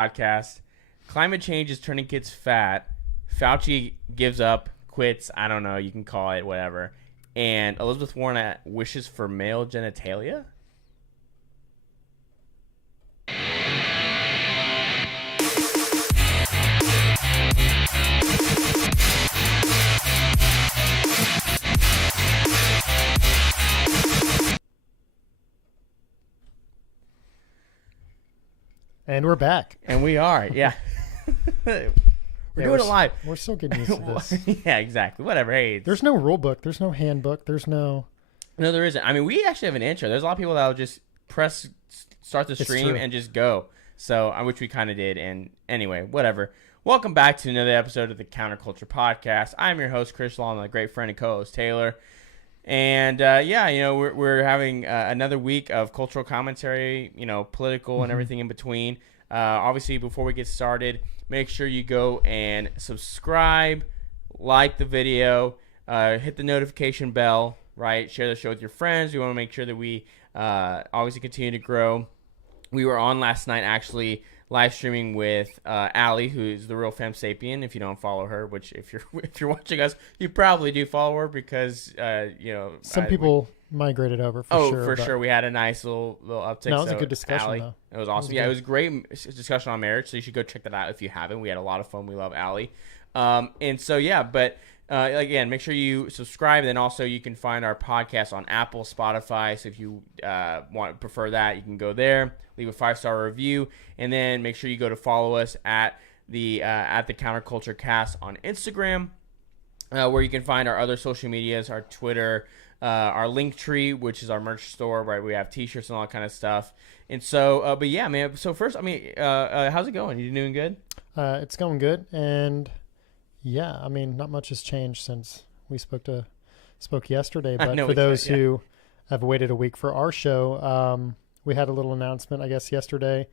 podcast. Climate change is turning kids fat. Fauci gives up, quits. I don't know. You can call it whatever. And Elizabeth Warren wishes for male genitalia. And we're back. And we are, yeah. We're doing it live. We're still getting used to this. Yeah, exactly. Whatever. Hey, There's no rule book. There's no handbook. There's no... No, there isn't. I mean, we actually have an intro. There's a lot of people that will just start the stream and just go. So, which we kind of did. And anyway, whatever. Welcome back to another episode of the Counterculture Podcast. I'm your host, Chris Law, and my great friend and co-host, Taylor. And we're having another week of cultural commentary, political and everything in between. Obviously, before we get started, make sure you go and subscribe, like the video, hit the notification bell, right? Share the show with your friends. We want to make sure that we obviously continue to grow. We were on last night actually live streaming with Allie, who's the real Femme Sapien. If you don't follow her, which if you're watching us, you probably do follow her because some people migrated over for sure. For sure. We had a nice little uptick. No, it was a good discussion Allie, though. It was awesome. It was a great discussion on marriage. So you should go check that out if you haven't. We had a lot of fun. We love Allie. Again, make sure you subscribe. Then also you can find our podcast on Apple, Spotify. So if you prefer that, you can go there, leave a 5-star review, and then make sure you go to follow us at the Counterculture Cast on Instagram, where you can find our other social medias, our Twitter, our Linktree, which is our merch store, right? We have T-shirts and all that kind of stuff. And so, but yeah, man. So first, how's it going? You doing good? It's going good, and. Yeah, I mean, not much has changed since we spoke yesterday. But for those who have waited a week for our show, we had a little announcement, I guess, yesterday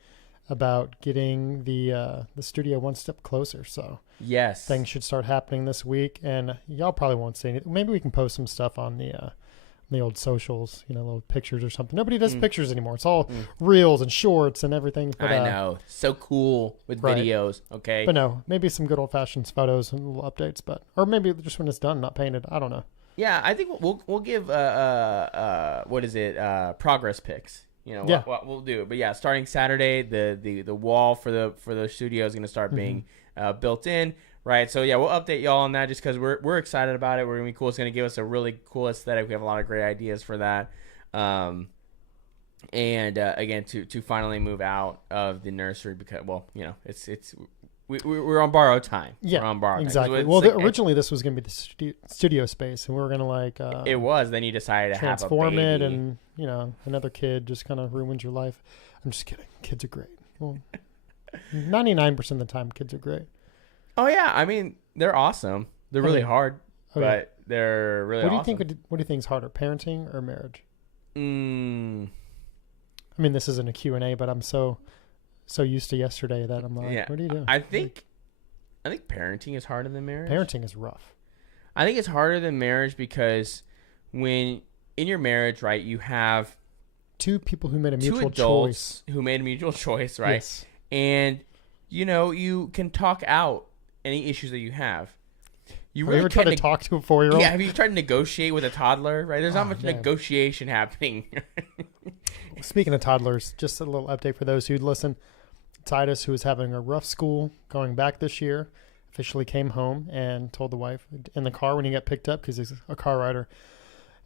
about getting the studio one step closer. So yes, things should start happening this week, and y'all probably won't see anything. Maybe we can post some stuff on the old socials, little pictures or something. Nobody does pictures anymore. It's all reels and shorts and everything. But, I know. So cool with videos. Okay. But no, maybe some good old fashioned photos and little updates, or maybe just when it's done, not painted. I don't know. Yeah, I think we'll give progress pics. What we'll do. But yeah, starting Saturday, the wall for the studio is going to start being built in. Right, so yeah, we'll update y'all on that just because we're excited about it. We're gonna be cool. It's gonna give us a really cool aesthetic. We have a lot of great ideas for that, again to finally move out of the nursery because we're on borrowed time. Yeah, we're on borrowed exactly. Time. Well, originally this was gonna be the studio space, and we were gonna it was. Then you decided to transform have a baby. it, and another kid just kind of ruins your life. I'm just kidding. Kids are great. Well, 99% of the time, kids are great. Oh yeah, I mean they're awesome. They're really hard, but they're really awesome. What do you think is harder, parenting or marriage? I mean, this isn't a Q&A, but I'm so used to yesterday that I'm like, what do you do? I think parenting is harder than marriage. Parenting is rough. I think it's harder than marriage because when in your marriage, right, you have two people who made a mutual adults choice. Who made a mutual choice, right? Yes. And you can talk out any issues that you have. Have you ever tried to talk to a 4-year-old? Yeah, have you tried to negotiate with a toddler? Right, there's not much negotiation happening. Speaking of toddlers, just a little update for those who listen. Titus, who was having a rough school going back this year, officially came home and told the wife in the car when he got picked up, because he's a car rider,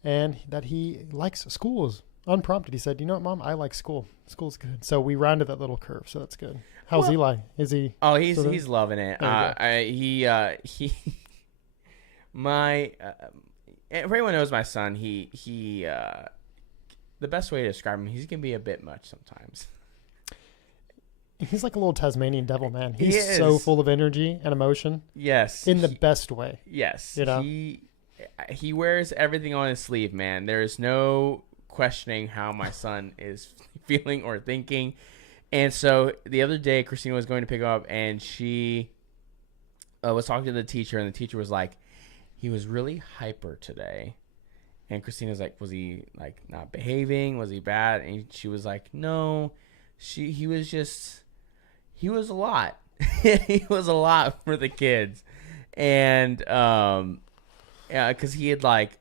and that he likes schools. Unprompted, he said, "You know what, Mom? I like school. School's good." So we rounded that little curve, so that's good. How's Eli? Is he? Oh, he's loving it. For everyone knows my son. He the best way to describe him, he can be a bit much sometimes. He's like a little Tasmanian devil, man. He's so full of energy and emotion. Yes, in the best way. Yes, he wears everything on his sleeve, man. There is no questioning how my son is feeling or thinking. And so the other day, Christina was going to pick him up, and she was talking to the teacher, and the teacher was like, he was really hyper today. And Christina was like, was he like not behaving? Was he bad? And she was like, no, he was just he was a lot. He was a lot for the kids, and yeah, because he had like,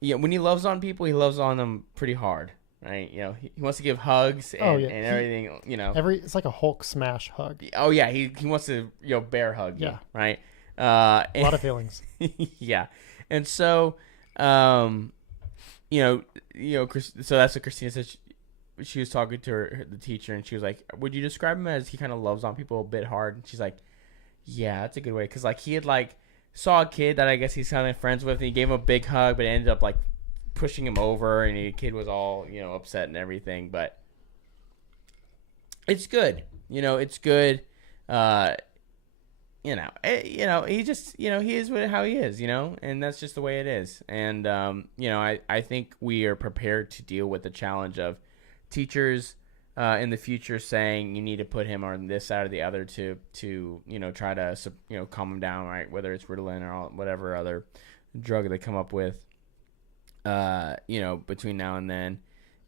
when he loves on people, he loves on them pretty hard, right? He wants to give hugs and, and everything. It's like a Hulk smash hug. Oh yeah, he wants to bear hug you, right? A lot of feelings. Yeah, and so so that's what Christina said. She was talking to the teacher, and she was like, "Would you describe him as he kind of loves on people a bit hard?" And she's like, "Yeah, that's a good way." Because like he had like saw a kid that I guess he's kind of friends with, and he gave him a big hug, but it ended up like pushing him over, and the kid was all upset and everything. But it's good, it's good. He just he is how he is, and that's just the way it is. And I think we are prepared to deal with the challenge of teachers in the future saying you need to put him on this side or the other to try to calm him down, right? Whether it's Ritalin or whatever other drug they come up with, between now and then.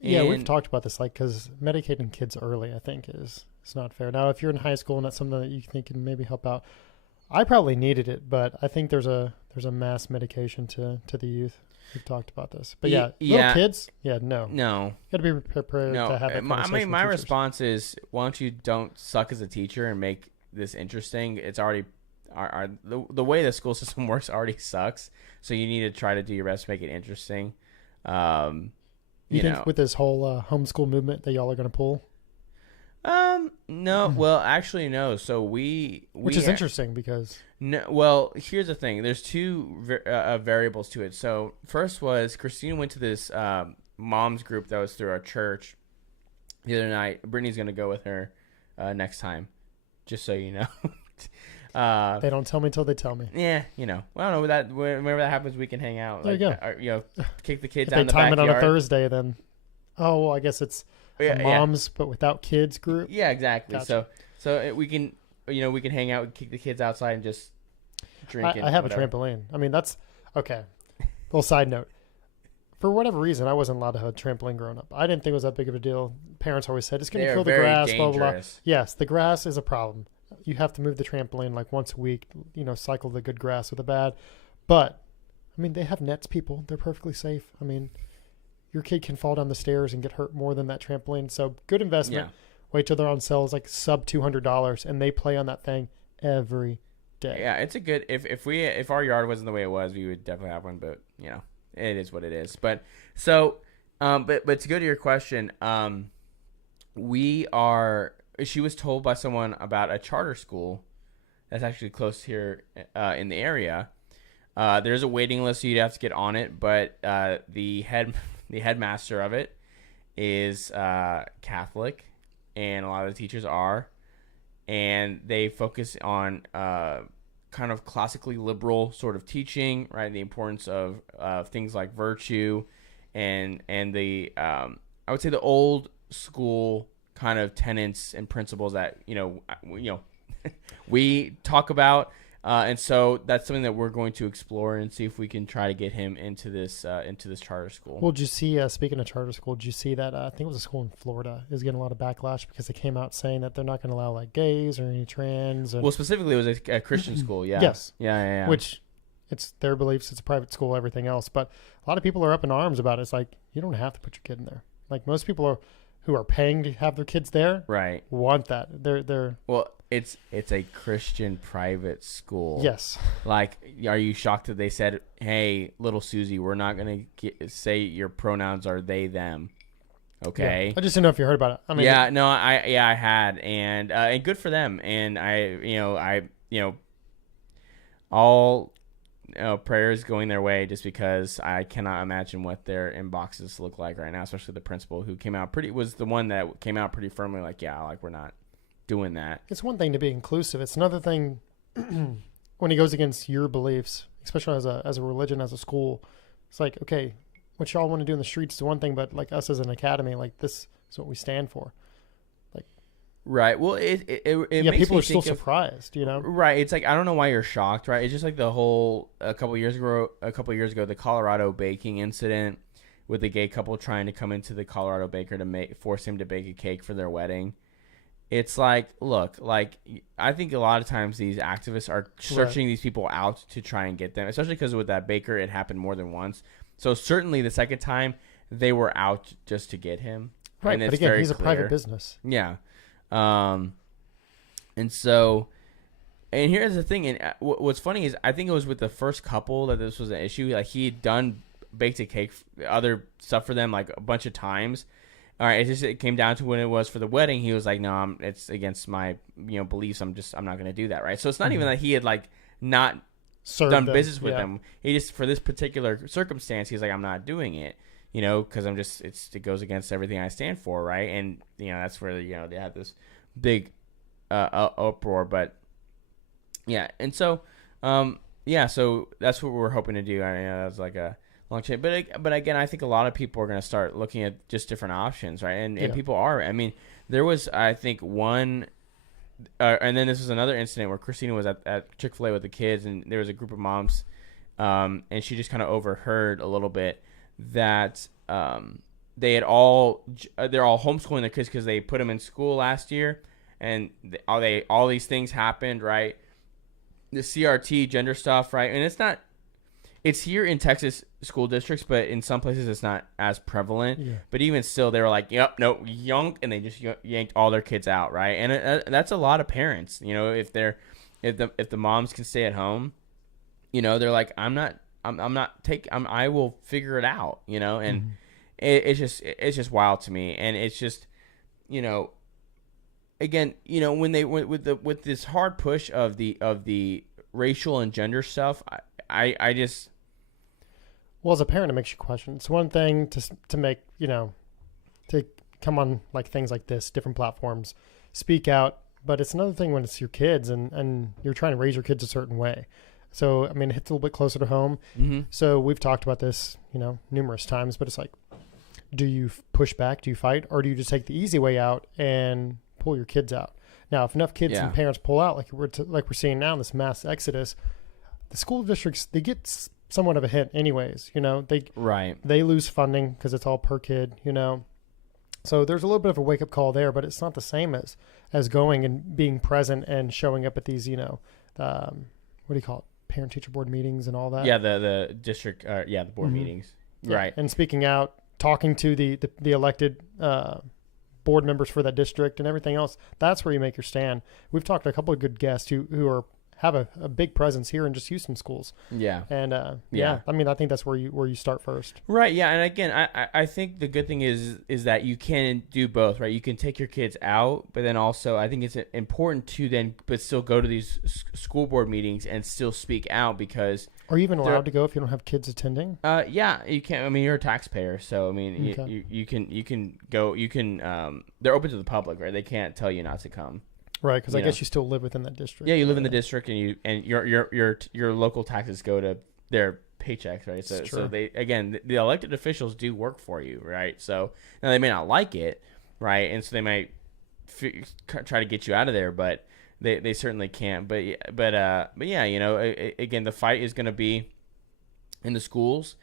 Yeah, we've talked about this, like, because medicating kids early, I think, is not fair. Now, if you're in high school and that's something that you think can maybe help out, I probably needed it, but I think there's a mass medication to the youth. We've talked about this, but little kids, no, you got to be prepared to have that conversation. My response is, why don't you don't suck as a teacher and make this interesting? It's already the way the school system works already sucks, so you need to try to do your best to make it interesting. You think with this whole homeschool movement that y'all are going to pull? No. Well, actually, no. So which is interesting because no. Well, here's the thing. There's two variables to it. So first was Christina went to this mom's group that was through our church the other night. Brittany's going to go with her next time, just so you know. They don't tell me till they tell me. Yeah, Well, I don't know. Whenever that happens, we can hang out. There you go. Kick the kids out in the backyard. If they time it on a Thursday, then I guess it's moms but without kids group. Yeah, exactly. Gotcha. So we can we can hang out and kick the kids outside and just drink. I have whatever. A trampoline. I mean, that's okay. Little side note. For whatever reason, I wasn't allowed to have a trampoline growing up. I didn't think it was that big of a deal. Parents always said it's going to kill the grass. Blah, blah, blah. Yes, the grass is a problem. You have to move the trampoline like once a week. Cycle the good grass with the bad. But I mean, they have nets. People, they're perfectly safe. I mean, your kid can fall down the stairs and get hurt more than that trampoline. So good investment. Yeah. Wait till they're on sales like sub $200, and they play on that thing every day. Yeah, it's a good. If our yard wasn't the way it was, we would definitely have one. But it is what it is. But so, but to go to your question, she was told by someone about a charter school that's actually close here in the area. There's a waiting list, so you'd have to get on it. But the headmaster of it is Catholic, and a lot of the teachers are, and they focus on kind of classically liberal sort of teaching, right? The importance of things like virtue, and the I would say the old school kind of tenets and principles that we talk about, and so that's something that we're going to explore and see if we can try to get him into this charter school. Well, did you see? Speaking of charter school, did you see that? I think it was a school in Florida is getting a lot of backlash because they came out saying that they're not going to allow like gays or any trans. Well, specifically, it was a Christian school. Yeah. Yes. Yeah. Which it's their beliefs. It's a private school. Everything else, but a lot of people are up in arms about it. It's like you don't have to put your kid in there. Like most people who are paying to have their kids there, right? Want that? They're well. It's a Christian private school. Yes. Like, are you shocked that they said, "Hey, little Susie, we're not gonna say your pronouns are they them"? Okay. Yeah. I just didn't know if you heard about it. I mean, I had, and good for them. And all prayers going their way, just because I cannot imagine what their inboxes look like right now, especially the principal who was the one that came out pretty firmly like, we're not doing that. It's one thing to be inclusive. It's another thing when he goes against your beliefs, especially as a religion, as a school. It's like, okay, what y'all want to do in the streets is one thing, but like us as an academy, like this is what we stand for. Like, right. Well, it makes people are still surprised, Right. It's like, I don't know why you're shocked, right? It's just like the whole a couple years ago, the Colorado baking incident with the gay couple trying to come into the Colorado baker to force him to bake a cake for their wedding. it's like, look, like I think a lot of times these activists are searching these people out to try and get them, especially because with that Baker, it happened more than once. So certainly the second time they were out just to get him. Right, and but again, he's a private business. Yeah. And so, and here's the thing, and what's funny is I think it was with the first couple that this was an issue. Like he had done baked a cake, other stuff for them like a bunch of times. All right, it came down to when it was for the wedding. He was like, "No, it's against my beliefs. I'm not going to do that." Right. So it's not even that he had like not done business with them. He just for this particular circumstance, he's like, "I'm not doing it." Because it goes against everything I stand for, right? And that's where they had this big uproar. But yeah, and so so that's what we're hoping to do. I mean, that was like a long chain, but again, I think a lot of people are going to start looking at just different options, right? And people are. I mean, there was I think one, and then this was another incident where Christina was at Chick-fil-A with the kids, and there was a group of moms, and she just kind of overheard a little bit that they're all homeschooling their kids because they put them in school last year, and all these things happened, right? The CRT gender stuff, right? And it's here in Texas school districts, but in some places it's not as prevalent. Yeah. But even still, they were like, "Yep, no, yoink," and they just yanked all their kids out, right? And that's a lot of parents. If the moms can stay at home, they're like, I will figure it out, and it's just wild to me. And it's just, again, when they went with this hard push of the racial and gender stuff, I just, well, as a parent, it makes you question. It's one thing to make, to come on like things like this, different platforms, speak out, but it's another thing when it's your kids and you're trying to raise your kids a certain way. So, I mean, it hits a little bit closer to home. Mm-hmm. So we've talked about this, numerous times, but it's like, do you push back? Do you fight? Or do you just take the easy way out and pull your kids out? Now, if enough kids and parents pull out, like we're seeing now in this mass exodus, the school districts, they get somewhat of a hit anyways, they lose funding because it's all per kid, So there's a little bit of a wake-up call there, but it's not the same as going and being present and showing up at these, what do you call it? Parent-teacher board meetings and all that. Yeah, the district, the board meetings. Yeah. Right. And speaking out, talking to the elected board members for that district and everything else. That's where you make your stand. We've talked to a couple of good guests who have a big presence here in just Houston schools. Yeah. And I mean, I think that's where you start first. Right. Yeah. And again, I think the good thing is that you can do both, right? You can take your kids out, but then also I think it's important to then, but still go to these school board meetings and still speak out because. Are you even allowed to go if you don't have kids attending? Yeah, you can. I mean, you're a taxpayer, so I mean, okay. you can go. You can. They're open to the public, right? They can't tell you not to come. Right, because I guess you still live within that district. Yeah, you live in the district, and your local taxes go to their paychecks, right? So they, again, the elected officials do work for you, right? So now they may not like it, right? And so they might try to get you out of there, but they certainly can't. But yeah, again, the fight is going to be in the schools,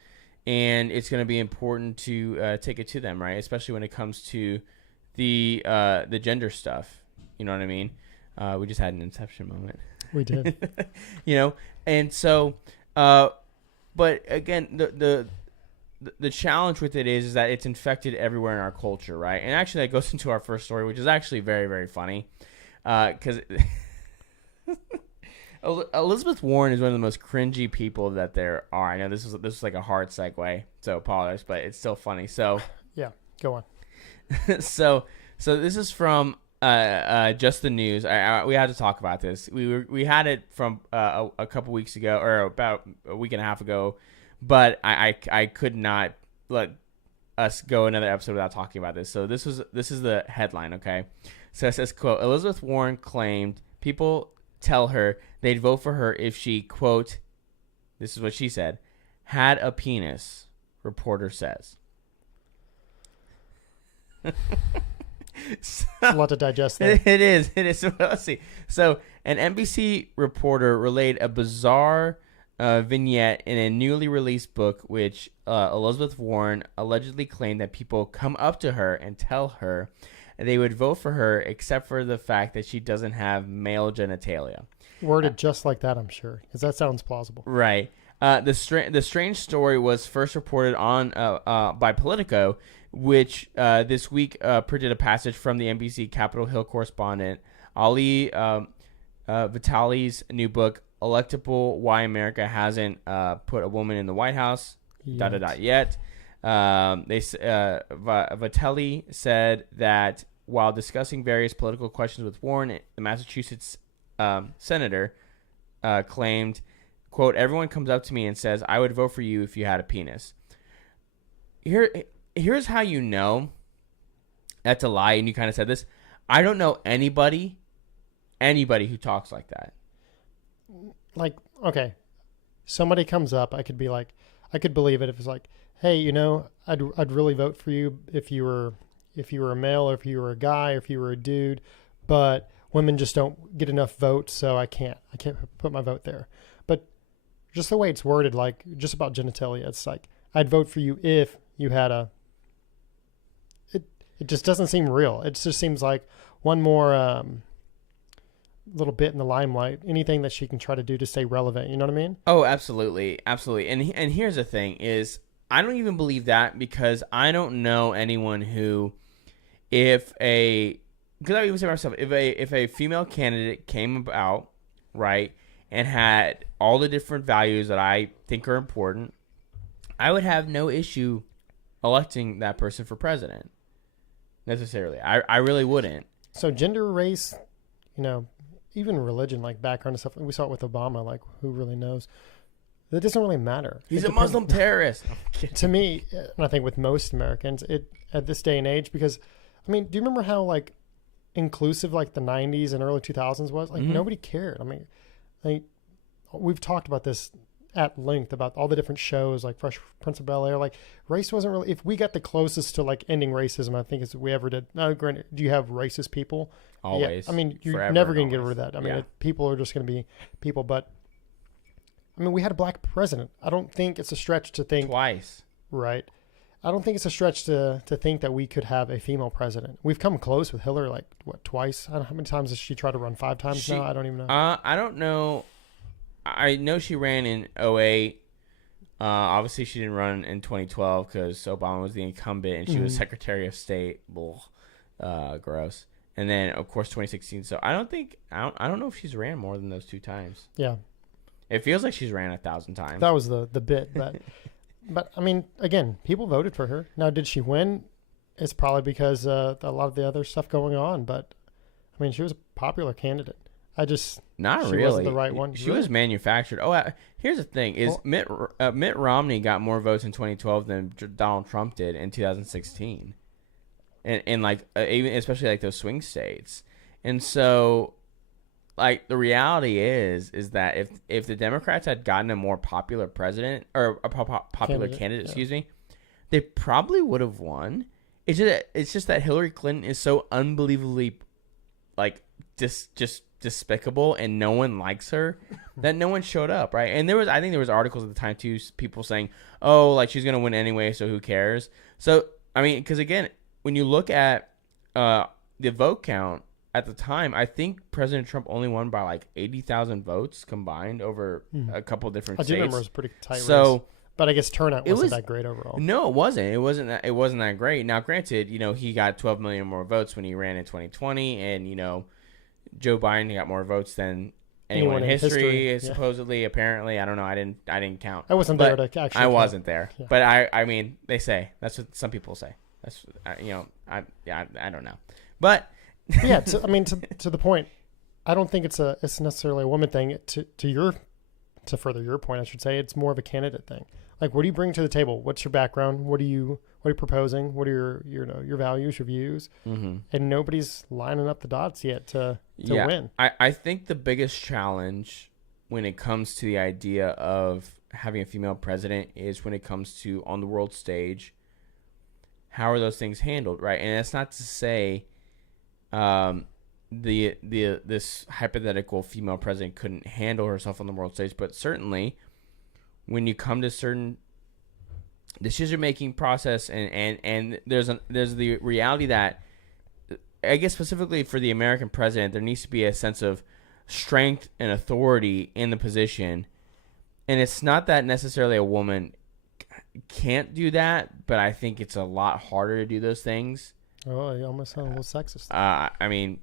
and it's going to be important to take it to them, right? Especially when it comes to the gender stuff. You know what I mean? We just had an Inception moment. We did. And so, but again, the challenge with it is that it's infected everywhere in our culture, right? And actually, that goes into our first story, which is actually very, very funny, because Elizabeth Warren is one of the most cringy people that there are. I know this is like a hard segue, so apologize, but it's still funny. So yeah, go on. So this is from. Just the news. We had to talk about this. We had it from a couple weeks ago, or about a week and a half ago, but I could not let us go another episode without talking about this. So this is the headline. Okay, so it says, quote, Elizabeth Warren claimed people tell her they'd vote for her if she, quote, this is what she said, had a penis. Reporter says. So, a lot to digest there. It is. So, let's see. So an NBC reporter relayed a bizarre vignette in a newly released book which Elizabeth Warren allegedly claimed that people come up to her and tell her they would vote for her except for the fact that she doesn't have male genitalia. Worded just like that, I'm sure, because that sounds plausible. Right. The strange story was first reported on by Politico, which this week printed a passage from the NBC Capitol Hill correspondent Ali Vitali's new book, Electable: Why America Hasn't Put a Woman in the White House. Yet. Vitali said that while discussing various political questions with Warren, the Massachusetts senator claimed, quote, "Everyone comes up to me and says, I would vote for you if you had a penis." Here's how you know that's a lie, and you kind of said this. I don't know anybody who talks like that. Like, okay, somebody comes up, I could believe it if it's like, hey, you know, I'd really vote for you if you were a male, or if you were a guy, or if you were a dude, but women just don't get enough votes, so I can't put my vote there. But just the way it's worded, like just about genitalia, it's like, I'd vote for you if you had a. It just doesn't seem real. It just seems like one more little bit in the limelight. Anything that she can try to do to stay relevant. You know what I mean? Oh, absolutely, absolutely. And here's the thing: is I don't even believe that, because I don't know anyone who, because I even say myself, if a female candidate came about, right, and had all the different values that I think are important, I would have no issue electing that person for president. Necessarily, I really wouldn't. So gender, race, you know, even religion, like background and stuff. We saw it with Obama. Like, who really knows? That doesn't really matter. He's a Muslim terrorist. To me, and I think with most Americans, at this day and age, because, I mean, do you remember how, like, inclusive, like, the 90s and early 2000s was? Like, nobody cared. I mean, we've talked about this at length, about all the different shows, like Fresh Prince of Bel-Air. Like, race wasn't really, if we got the closest to, like, ending racism, I think, as we ever did. Now, granted, do you have racist people? Always. Yeah. I mean, you're never going to get rid of that. I mean, people are just going to be people, but I mean, we had a black president. I don't think it's a stretch to think twice. Right. I don't think it's a stretch to think that we could have a female president. We've come close with Hillary, like, what, twice? I don't know how many times has she tried to run. 5 times now? I don't even know. I don't know. I know she ran in 2008. Obviously, she didn't run in 2012 because Obama was the incumbent and she was Secretary of State. Gross. And then, of course, 2016. So I don't know if she's ran more than those 2 times. Yeah. It feels like she's ran 1,000 times. That was the bit. But I mean, again, people voted for her. Now, did she win? It's probably because a lot of the other stuff going on. But I mean, she was a popular candidate. Not she really wasn't the right one. She was manufactured. Oh, here's the thing: is Mitt Romney got more votes in 2012 than Donald Trump did in 2016, and like even especially like those swing states. And so, like, the reality is that if the Democrats had gotten a more popular president or a popular candidate, excuse me, they probably would have won. It's just that Hillary Clinton is so unbelievably, like, just despicable, and no one likes her, that no one showed up, right? And I think there was articles at the time too, people saying, oh, like, she's gonna win anyway, so who cares? So I mean, because again, when you look at the vote count at the time, I think President Trump only won by like 80,000 votes combined over a couple different states. I do remember it was a pretty tight race. But I guess turnout wasn't that great overall. No, it wasn't. It wasn't that great. Now, granted, you know, he got 12 million more votes when he ran in 2020, and you know, Joe Biden got more votes than anyone in history supposedly. Apparently, I don't know. I didn't count. I wasn't there to actually. I wasn't there, but I mean, they say that's what some people say. That's you know, I don't know, but yeah. I mean, to the point, I don't think it's necessarily a woman thing. To further your point, I should say, it's more of a candidate thing. Like, what do you bring to the table? What's your background? What are you proposing? What are your values, your views? Mm-hmm. And nobody's lining up the dots yet to win. I think the biggest challenge when it comes to the idea of having a female president is when it comes to on the world stage, how are those things handled, right? And that's not to say this hypothetical female president couldn't handle herself on the world stage, but certainly when you come to certain decision making process and there's the reality that I guess specifically for the American president, there needs to be a sense of strength and authority in the position. And it's not that necessarily a woman can't do that, but I think it's a lot harder to do those things. Oh, you almost sound a little sexist. I mean,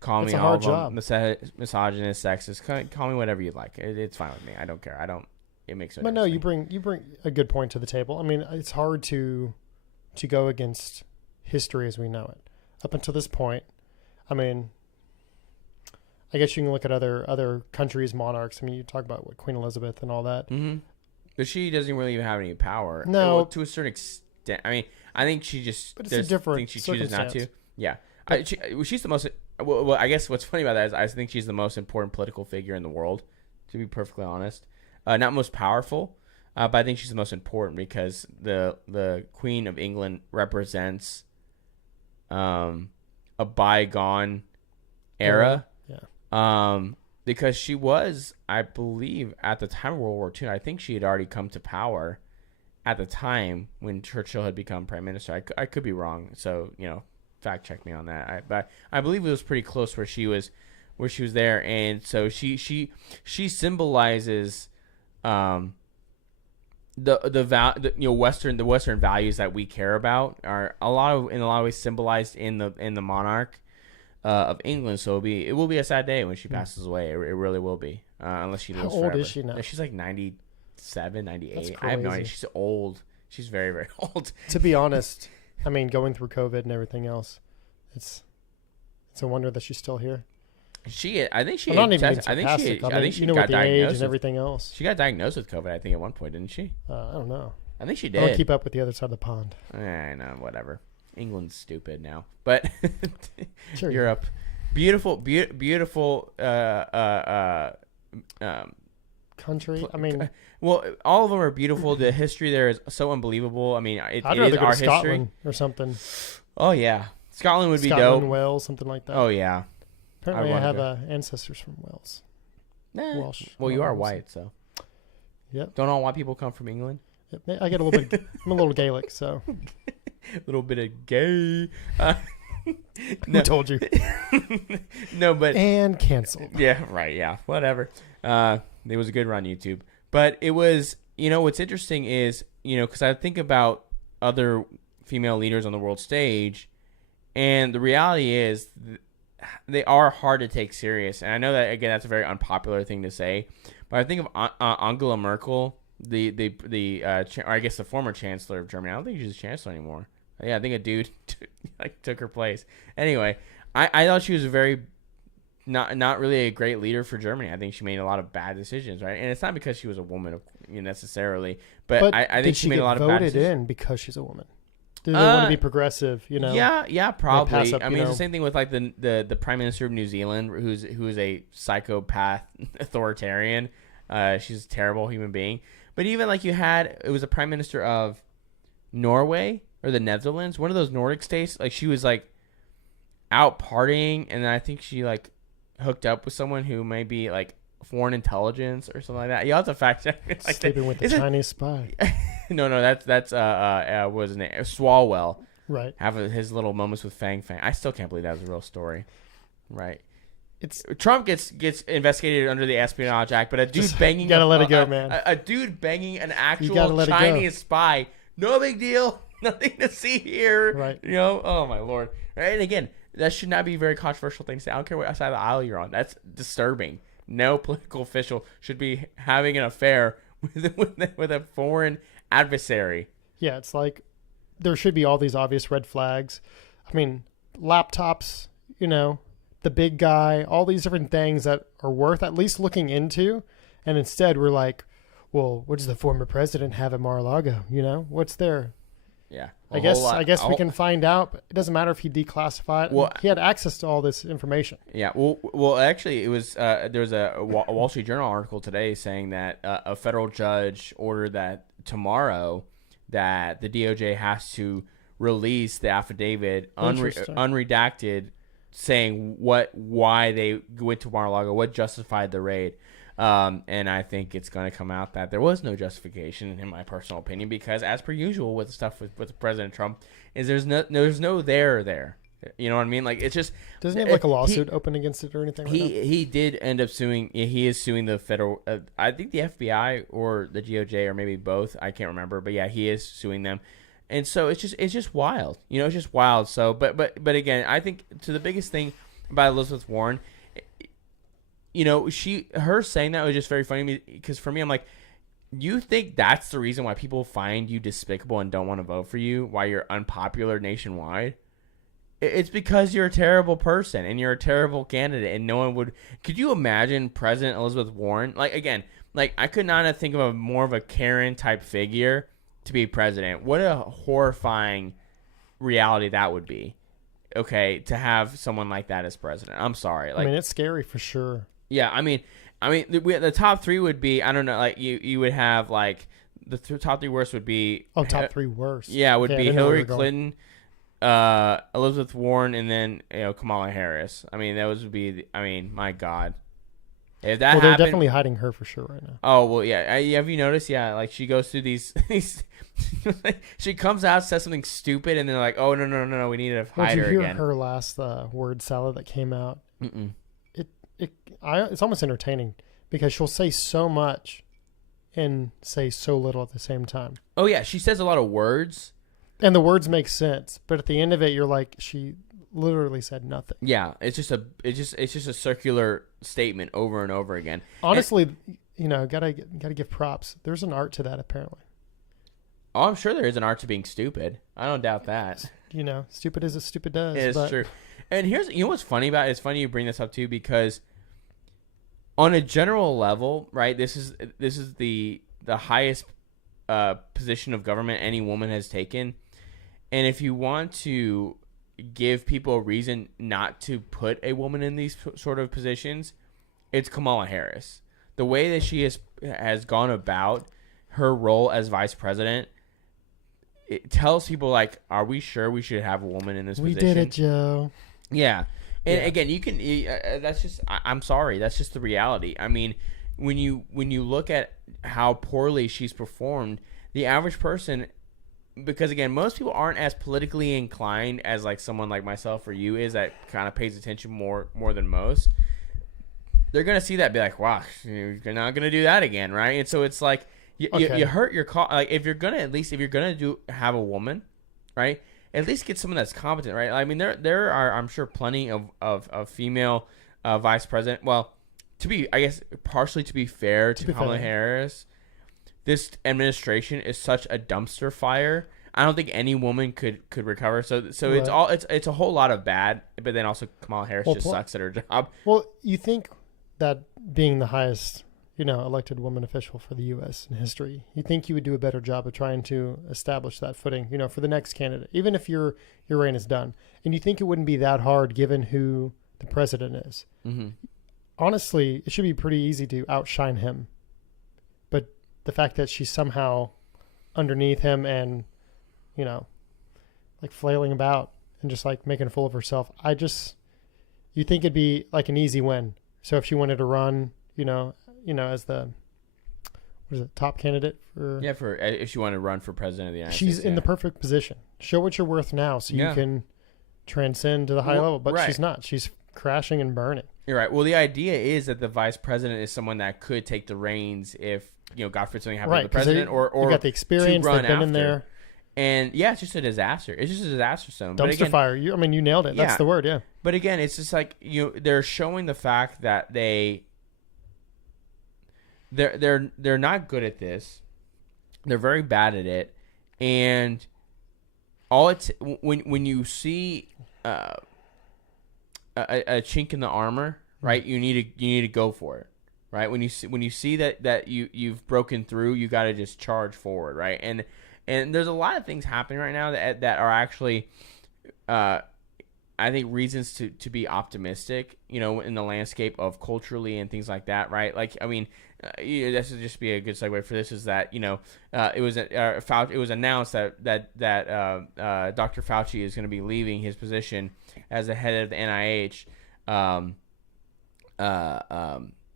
call me all of them misogynist, sexist. Call me whatever you like. It's fine with me. I don't care. It makes no difference. But no, you bring a good point to the table. I mean, it's hard to go against history as we know it. Up until this point, I mean, I guess you can look at other countries' monarchs. I mean, you talk about Queen Elizabeth and all that. Mm-hmm. But she doesn't really even have any power. No. Well, to a certain extent. I mean, I think she just... But it's a different thing she chooses not to. Yeah. She's the most... Well, I guess what's funny about that is I think she's the most important political figure in the world, to be perfectly honest. Not most powerful, but I think she's the most important because the Queen of England represents a bygone era. Yeah. Because she was, I believe, at the time of World War II, I think she had already come to power at the time when Churchill had become prime minister. I could be wrong, so fact check me on that. But I believe it was pretty close where she was there, and so she symbolizes the Western values that we care about are in a lot of ways symbolized in the monarch of England. So it will be a sad day when she passes away. It really will be, unless she lives forever. How old is she now? She's like 97, 98. I have no idea. She's old. She's very, very old. To be honest, I mean, going through COVID and everything else, it's a wonder that she's still here. I think she got diagnosed and everything else. She got diagnosed with COVID, I think, at one point, didn't she? I don't know. I think she did. I don't keep up with the other side of the pond. I know, whatever. England's stupid now, but sure, Europe, beautiful country. I mean, well, all of them are beautiful. The history there is so unbelievable. I mean, it I'd rather is go our to Scotland history or something. Oh yeah, Scotland would be dope. Wales, something like that. Oh yeah. Apparently, I have ancestors from Wales. Nah. Welsh. Well, you are white, so. Yep. Don't all white people come from England? Yep. I get a little bit. I'm a little Gaelic, so. A little bit of gay. Who told you? No, but and canceled. Yeah, right. Yeah, whatever. It was a good run YouTube, but it was. What's interesting is because I think about other female leaders on the world stage, and the reality is they are hard to take serious. And I know that again, that's a very unpopular thing to say, but I think of Angela Merkel, or I guess the former chancellor of Germany. I don't think she's a chancellor anymore. Yeah, I think a dude took her place. Anyway, I thought she was a very not really a great leader for Germany. I think she made a lot of bad decisions, right? And it's not because she was a woman necessarily, but I think she made a lot of bad decisions. Did she get voted in because she's a woman? Do they want to be progressive? Yeah, probably. I mean, it's the same thing with like the Prime Minister of New Zealand, who is a psychopath authoritarian. She's a terrible human being. But even like it was a Prime Minister of Norway or the Netherlands, one of those Nordic states. Like she was like out partying, and then I think she like hooked up with someone who may be like foreign intelligence or something like that. You have to fact check. Like sleeping with the Chinese spy. No, that's was his name? Swalwell. Right. Have his little moments with Fang Fang. I still can't believe that was a real story. Right. Trump gets investigated under the Espionage Act, but a dude banging you gotta let it go, man. A dude banging an actual Chinese spy, no big deal. Nothing to see here. Right. Oh my Lord. Right. And again, that should not be a very controversial thing to say. I don't care what side of the aisle you're on. That's disturbing. No political official should be having an affair with a foreign adversary. Yeah, it's like there should be all these obvious red flags. I mean, laptops, the big guy, all these different things that are worth at least looking into. And instead we're like, well, what does the former president have at Mar-a-Lago? What's there? Yeah. I guess we can find out, but it doesn't matter if he declassified it. Well, he had access to all this information. Yeah. Well, actually, it was there was a Wall Street Journal article today saying that a federal judge ordered that tomorrow that the DOJ has to release the affidavit unredacted, saying why they went to Mar-a-Lago, what justified the raid. And I think it's going to come out that there was no justification, in my personal opinion, because as per usual with stuff with President Trump, is there's no there. You know what I mean? Like, it's just doesn't he have like a lawsuit open against it or anything? He did end up suing. He is suing the federal. I think the FBI or the DOJ or maybe both. I can't remember, but yeah, he is suing them. And so it's just wild. You know, it's just wild. So, but again, I think to the biggest thing about Elizabeth Warren, you know, her saying that was just very funny because for me, I'm like, you think that's the reason why people find you despicable and don't want to vote for you? Why you're unpopular nationwide? It's because you're a terrible person and you're a terrible candidate, and no one would. Could you imagine President Elizabeth Warren? Like, again, like I could not think of more of a Karen type figure to be president. What a horrifying reality that would be. Okay, to have someone like that as president. I'm sorry. Like, I mean, it's scary for sure. Yeah, I mean, the top three would be, I don't know, like you would have like the top three worst would be. Oh, top three worst. Yeah, would be Hillary Clinton. Elizabeth Warren, and then Kamala Harris. I mean, those would be. I mean, my God, if that happened, they're definitely hiding her for sure right now. Oh well, yeah. Have you noticed? Yeah, like she goes through these. She comes out, says something stupid, and they're like, "Oh no, we need to hide her again." Did you hear her last word salad that came out? Mm-mm. It's almost entertaining because she'll say so much and say so little at the same time. Oh yeah, she says a lot of words. And the words make sense, but at the end of it, you're like, she literally said nothing. Yeah, it's just a circular statement over and over again. Honestly, gotta give props. There's an art to that, apparently. Oh, I'm sure there is an art to being stupid. I don't doubt that. Stupid as a stupid does. It's true. And here's what's funny about it. It's funny you bring this up too, because on a general level, right? This is the highest position of government any woman has taken. And if you want to give people a reason not to put a woman in these sort of positions, it's Kamala Harris. The way that she has gone about her role as vice president, it tells people, like, are we sure we should have a woman in this position? We did it, Joe. Yeah. And again, you can that's just, I'm sorry, that's just the reality. I mean, when you look at how poorly she's performed, the average person, because again, most people aren't as politically inclined as like someone like myself or you is, that kind of pays attention more than most. They're gonna see that and be like, wow, you're not gonna do that again, right? And so it's like you hurt your cause. Like, if you're gonna have a woman, right? At least get someone that's competent, right? I mean, there are, I'm sure, plenty of female vice president. Well, partially to be fair to Kamala Harris, this administration is such a dumpster fire. I don't think any woman could recover. So right. It's a whole lot of bad, but then also Kamala Harris just sucks at her job. Well, you think that being the highest, elected woman official for the U.S. in history, you think you would do a better job of trying to establish that footing, for the next candidate, even if your reign is done. And you think it wouldn't be that hard given who the president is. Mm-hmm. Honestly, it should be pretty easy to outshine him. But the fact that she's somehow underneath him and, like flailing about and just like making a fool of herself, you think it'd be like an easy win. So if she wanted to run, as the top candidate for if she wanted to run for president of the United States, she's in the perfect position. Show what you're worth now, so you can transcend to the high level. But she's not. She's crashing and burning. You're right. Well, the idea is that the vice president is someone that could take the reins if God forbid something happened to the president, or you got the experience. They've been in there. And yeah, it's just a disaster. It's just a disaster zone. Dumpster fire. You nailed it. That's the word. Yeah. But again, it's just like they're showing the fact that they're not good at this. They're very bad at it, and when you see a chink in the armor, right? You need to go for it, right? When you see that you've broken through, you got to just charge forward, right? And there's a lot of things happening right now that are actually, I think, reasons to be optimistic, in the landscape of culturally and things like that, right? Like, I mean, this would just be a good segue for this, is that, it was announced that Dr. Fauci is going to be leaving his position as the head of the NIH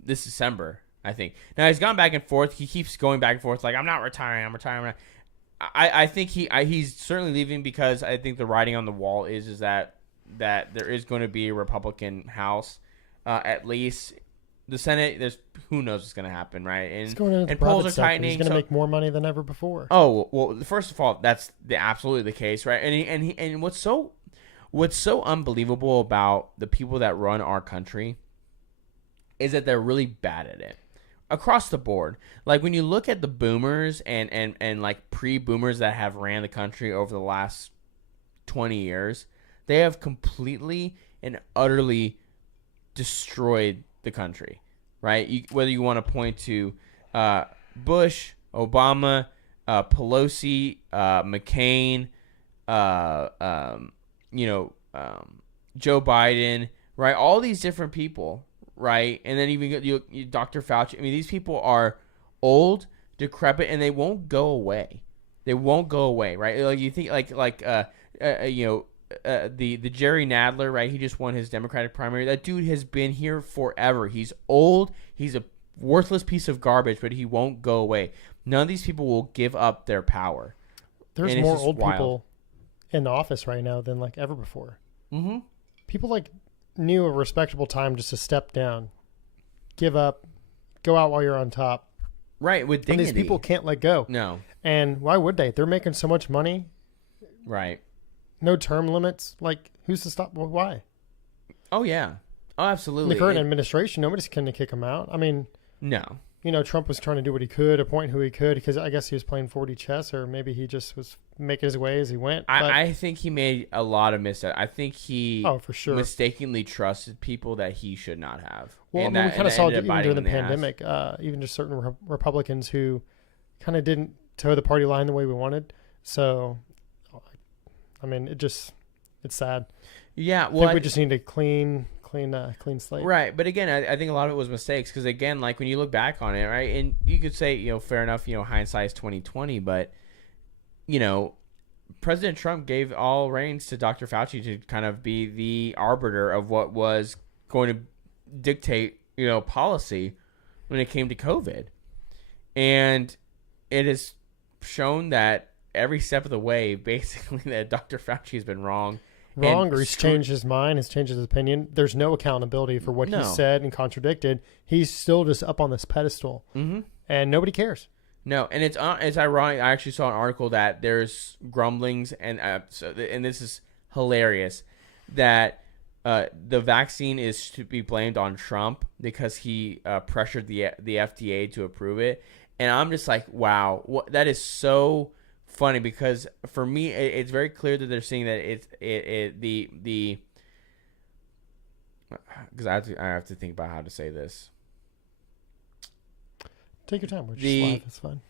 this December, I think. Now, he's gone back and forth. He keeps going back and forth, like, I'm not retiring, I'm retiring. I think he's certainly leaving because I think the writing on the wall is that that there is going to be a Republican House, at least. The Senate, who knows what's going to happen, right? It's going into the polls are tightening. He's going to make more money than ever before. Oh well, first of all, that's absolutely the case, right? And what's so unbelievable about the people that run our country is that they're really bad at it across the board. Like when you look at the boomers and like pre-boomers that have ran the country over the last 20 years, they have completely and utterly destroyed the country, right? Whether you want to point to Bush, Obama, Pelosi, McCain, Joe Biden, right? All these different people, right? And then even Dr. Fauci. I mean, these people are old, decrepit, and they won't go away. They won't go away, right? Like you think, the Jerry Nadler, right? He just won his Democratic primary. That dude has been here forever. He's old. He's a worthless piece of garbage, but he won't go away. None of these people will give up their power. There's more old people in office right now than like ever before. Mm-hmm. People like knew a respectable time just to step down, give up, go out while you're on top. Right, with dignity. And these people can't let go. No. And why would they? They're making so much money. Right. No term limits. Like, who's to stop? Well, why? Oh, yeah. Oh, absolutely. In the current administration, nobody's going to kick him out. I mean, no. Trump was trying to do what he could, appoint who he could, because I guess he was playing 4D chess, or maybe he just was making his way as he went. I think he made a lot of missteps. I think he for sure mistakenly trusted people that he should not have. Well, we kind of saw it even during the pandemic, even just certain Republicans who kind of didn't toe the party line the way we wanted. So, I mean, it's sad. Yeah, well, I think we just need a clean slate. Right, but again, I think a lot of it was mistakes because again, like when you look back on it, right, and you could say, fair enough, hindsight is 20/20, but President Trump gave all reins to Dr. Fauci to kind of be the arbiter of what was going to dictate, policy when it came to COVID, and it has shown that every step of the way, basically, that Dr. Fauci has been wrong. Or he's changed his mind, he's changed his opinion. There's no accountability for what he said and contradicted. He's still just up on this pedestal, and nobody cares. No, and it's ironic. I actually saw an article that there's grumblings, and this is hilarious, that the vaccine is to be blamed on Trump because he pressured the FDA to approve it, and I'm just like, wow, that is so funny because for me it's very clear that they're saying that because I have to think about how to say this. Take your time. We're just live. It's fine.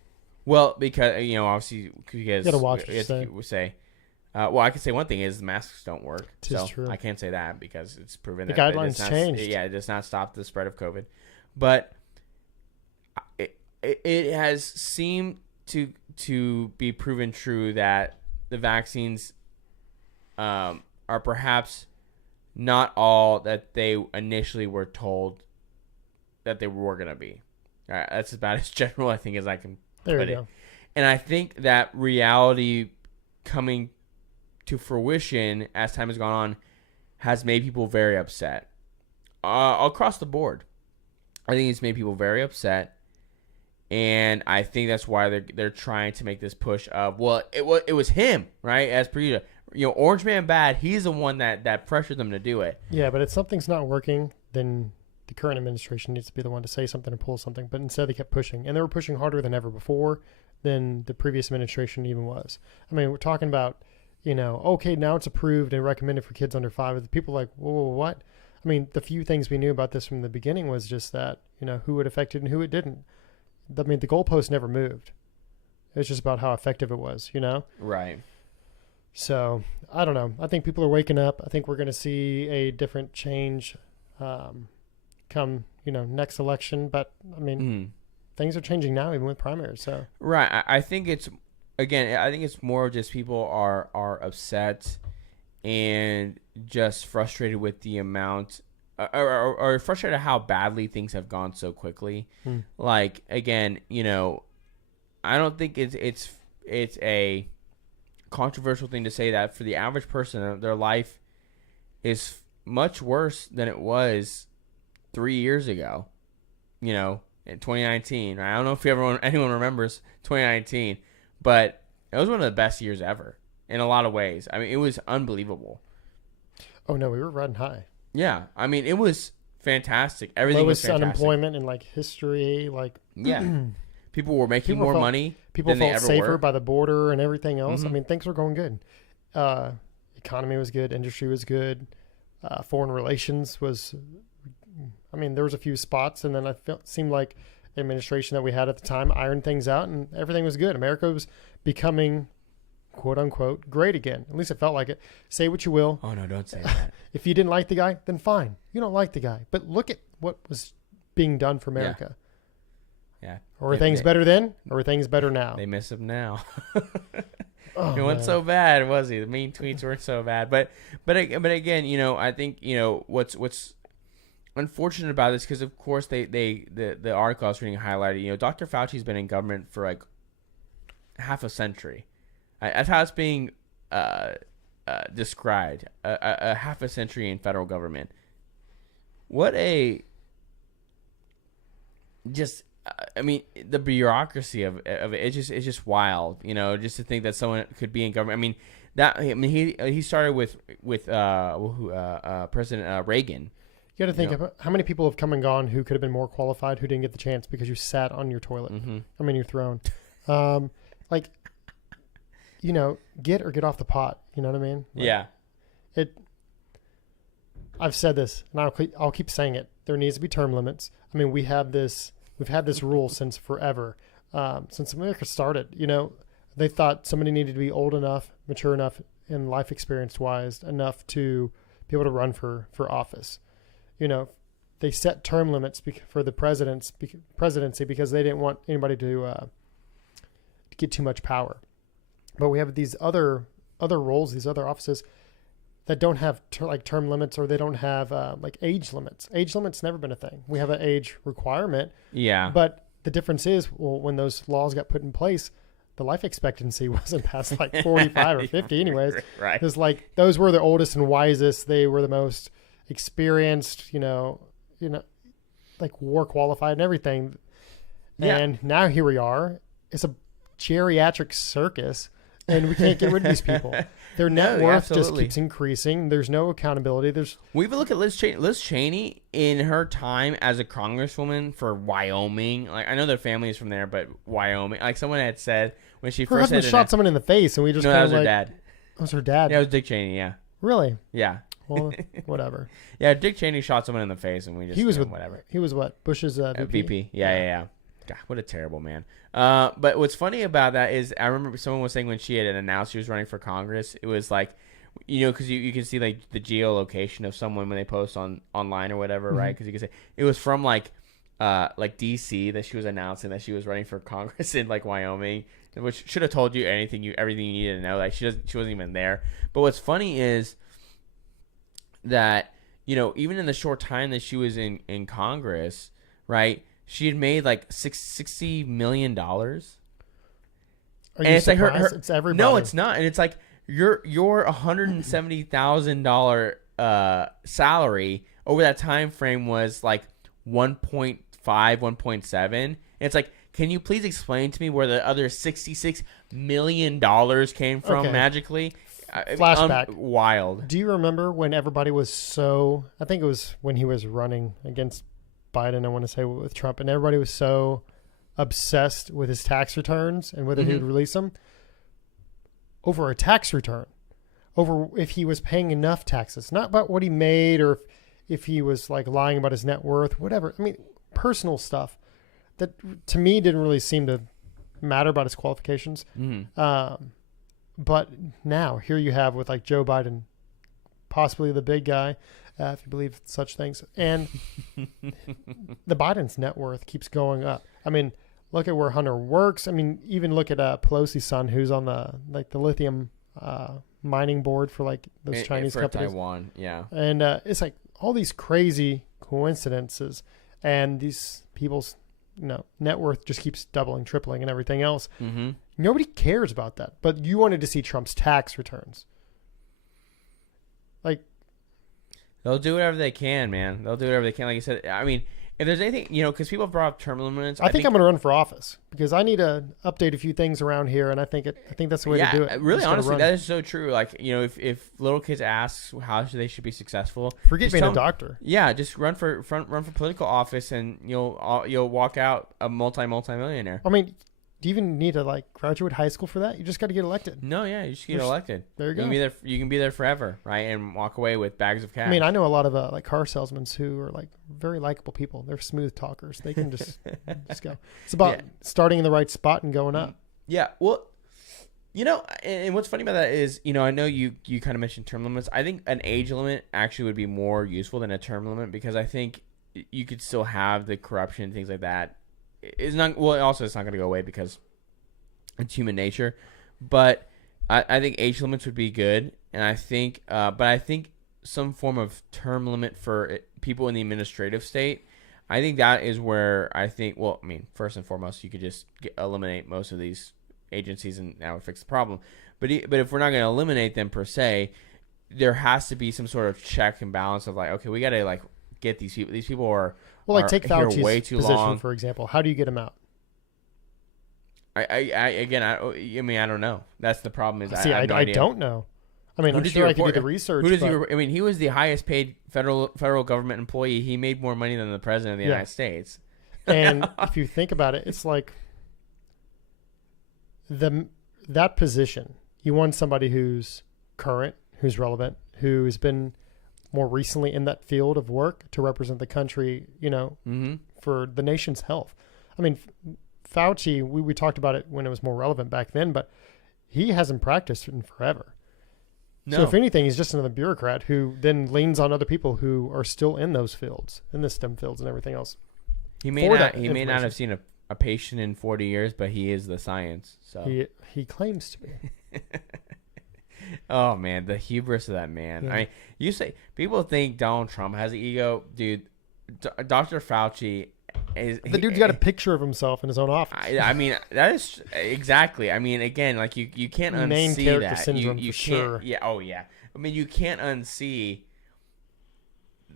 Well, because obviously you gotta watch what you say. Well, I could say one thing is masks don't work. So true. I can't say that because it's proven the that guidelines changed. Yeah, it does not stop the spread of COVID, but it has seemed to be proven true that the vaccines are perhaps not all that they initially were told that they were going to be. All right, that's about as general, I think, as I can put it. Go. And I think that reality coming to fruition as time has gone on has made people very upset across the board. I think it's made people very upset. And I think that's why they're trying to make this push of, well, it was him, right? As per usual, Orange Man bad. He's the one that pressured them to do it. Yeah, but if something's not working, then the current administration needs to be the one to say something and pull something. But instead, they kept pushing, and they were pushing harder than ever before than the previous administration even was. I mean, we're talking about, okay, now it's approved and recommended for kids under 5. People are like, whoa, what? I mean, the few things we knew about this from the beginning was just that, who it affected and who it didn't. I mean, the goalpost never moved. It was just about how effective it was, Right. So, I don't know. I think people are waking up. I think we're going to see a different change come, next election. But, I mean, things are changing now, even with primaries. So right. I think it's more just people are upset and just frustrated with the amount or frustrated at how badly things have gone so quickly. Like, again, I don't think it's a controversial thing to say that for the average person, their life is much worse than it was 3 years ago. You know, in 2019. I don't know if anyone remembers 2019, but it was one of the best years ever in a lot of ways. I mean, it was unbelievable. Oh no, we were riding high. Yeah, I mean, it was fantastic. Everything was fantastic. Lowest unemployment in like history. Like people were making more money. People felt safer by the border and everything else. Mm-hmm. I mean, things were going good. Economy was good. Industry was good. Foreign relations was. I mean, there was a few spots, and then seemed like the administration that we had at the time ironed things out, and everything was good. America was becoming, quote unquote, great again. At least it felt like it. Say what you will. Oh no, don't say that. If you didn't like the guy, then fine. You don't like the guy, but look at what was being done for America. Yeah. Or were things better then, or were things better now? They miss him now. Oh, it wasn't so bad, was he? The mean tweets weren't so bad, but again, you know, I think, you know, what's unfortunate about this, because of course the article I was reading highlighted, you know, Dr. Fauci's been in government for like half a century. That's how it's being described. A half a century in federal government. What a just. I mean, the bureaucracy of it, it's just wild, you know, just to think that someone could be in government. He started with President Reagan. You got to think of how many people have come and gone who could have been more qualified who didn't get the chance because you sat on your toilet. Mm-hmm. I mean, your throne. Like, you know, get off the pot. You know what I mean? Like, yeah. I've said this, and I'll keep saying it. There needs to be term limits. I mean, we've had this rule since forever, since America started. You know, they thought somebody needed to be old enough, mature enough, and life experience wise enough to be able to run for office. You know, they set term limits for the presidency because they didn't want anybody to get too much power. But we have these other roles, these other offices that don't have term limits, or they don't have like age limits. Age limits never been a thing. We have an age requirement. Yeah. But the difference is, well, when those laws got put in place, the life expectancy wasn't past like 45 or 50 anyways. Right. It was like those were the oldest and wisest. They were the most experienced, you know, like war qualified and everything. Yeah. And now here we are. It's a geriatric circus, and we can't get rid of these people. Their net worth just keeps increasing. There's no accountability. We even look at Liz Cheney. Liz Cheney, in her time as a congresswoman for Wyoming, like, I know their family is from there, but Wyoming, like someone had said when she her first husband shot someone in the face, and we just that was her dad. It was her dad. Yeah, it was Dick Cheney. Yeah. Really? Yeah. Well, whatever. Yeah, Dick Cheney shot someone in the face, and we just whatever. He was what? Bush's VP. VP. Yeah. God, what a terrible man. But what's funny about that is I remember someone was saying when she had announced she was running for Congress, it was like, you know, because you can see like the geolocation of someone when they post online or whatever, mm-hmm. right? Because you can say it was from like DC that she was announcing that she was running for Congress in like Wyoming, which should have told you everything you needed to know. Like she wasn't even there. But what's funny is that, you know, even in the short time that she was in Congress, right? She had made like $60 million. Are you surprised? Like her, it's everybody. No, it's not. And it's like your $170,000 salary over that time frame was like 1.5, 1.7. And it's like, can you please explain to me where the other $66 million came from magically? Flashback. Wild. Do you remember when everybody was so, I think it was when he was running against Biden, I want to say, with Trump, and everybody was so obsessed with his tax returns and whether he would release them over a tax return, over if he was paying enough taxes, not about what he made or if he was like lying about his net worth, whatever. I mean, personal stuff that to me didn't really seem to matter about his qualifications. But now here you have with like Joe Biden, possibly the big guy, if you believe such things. And the Biden's net worth keeps going up. I mean, look at where Hunter works. I mean, even look at Pelosi's son, who's on the lithium mining board for like those Chinese companies. Taiwan, yeah. And it's like all these crazy coincidences, and these people's net worth just keeps doubling, tripling, and everything else. Mm-hmm. Nobody cares about that. But you wanted to see Trump's tax returns. Like, They'll do whatever they can, man. They'll do whatever they can. Like you said, I mean, if there's anything, because people brought up term limits. I think I'm going to run for office because I need to update a few things around here, and I think that's the way to do it. Really, honestly, that is so true. Like, if little kids ask how they should be successful, forget being a doctor. Yeah, just run for political office, and you'll walk out a multi-millionaire. I mean, do you even need to graduate high school for that? You just got to get elected. No, yeah, you just get elected. There you go. You can be there forever, right, and walk away with bags of cash. I mean, I know a lot of car salesmen who are very likable people. They're smooth talkers. They can just go. It's about starting in the right spot and going up. Yeah. Well, and what's funny about that is, I know you kind of mentioned term limits. I think an age limit actually would be more useful than a term limit because I think you could still have the corruption and things like that. It's not going to go away because it's human nature, but I think age limits would be good, and I think some form of term limit for people in the administrative state. I think that is where first and foremost, you could just eliminate most of these agencies, and that would fix the problem. But if we're not going to eliminate them per se, there has to be some sort of check and balance of okay, we got to get these people. These people are. Well, take Fauci's way too position, long. For example. How do you get him out? I don't know. That's the problem. I don't know. I mean, I'm sure I could do the research. He was the highest paid federal government employee. He made more money than the president of the United States. And if you think about it, it's that position. You want somebody who's current, who's relevant, who has been more recently in that field of work to represent the country, for the nation's health. I mean, Fauci, we talked about it when it was more relevant back then, but he hasn't practiced in forever. No. So if anything, he's just another bureaucrat who then leans on other people who are still in those fields, in the STEM fields and everything else. He may not have seen a patient in 40 years, but he is the science. So he claims to be. Oh man, the hubris of that man. Yeah. I mean, people think Donald Trump has an ego, dude. Dr. Fauci is the dude's got a picture of himself in his own office. I mean, that is exactly. I mean, again, you can't unsee that. Syndrome you for can't. Sure. Yeah. Oh yeah. I mean, you can't unsee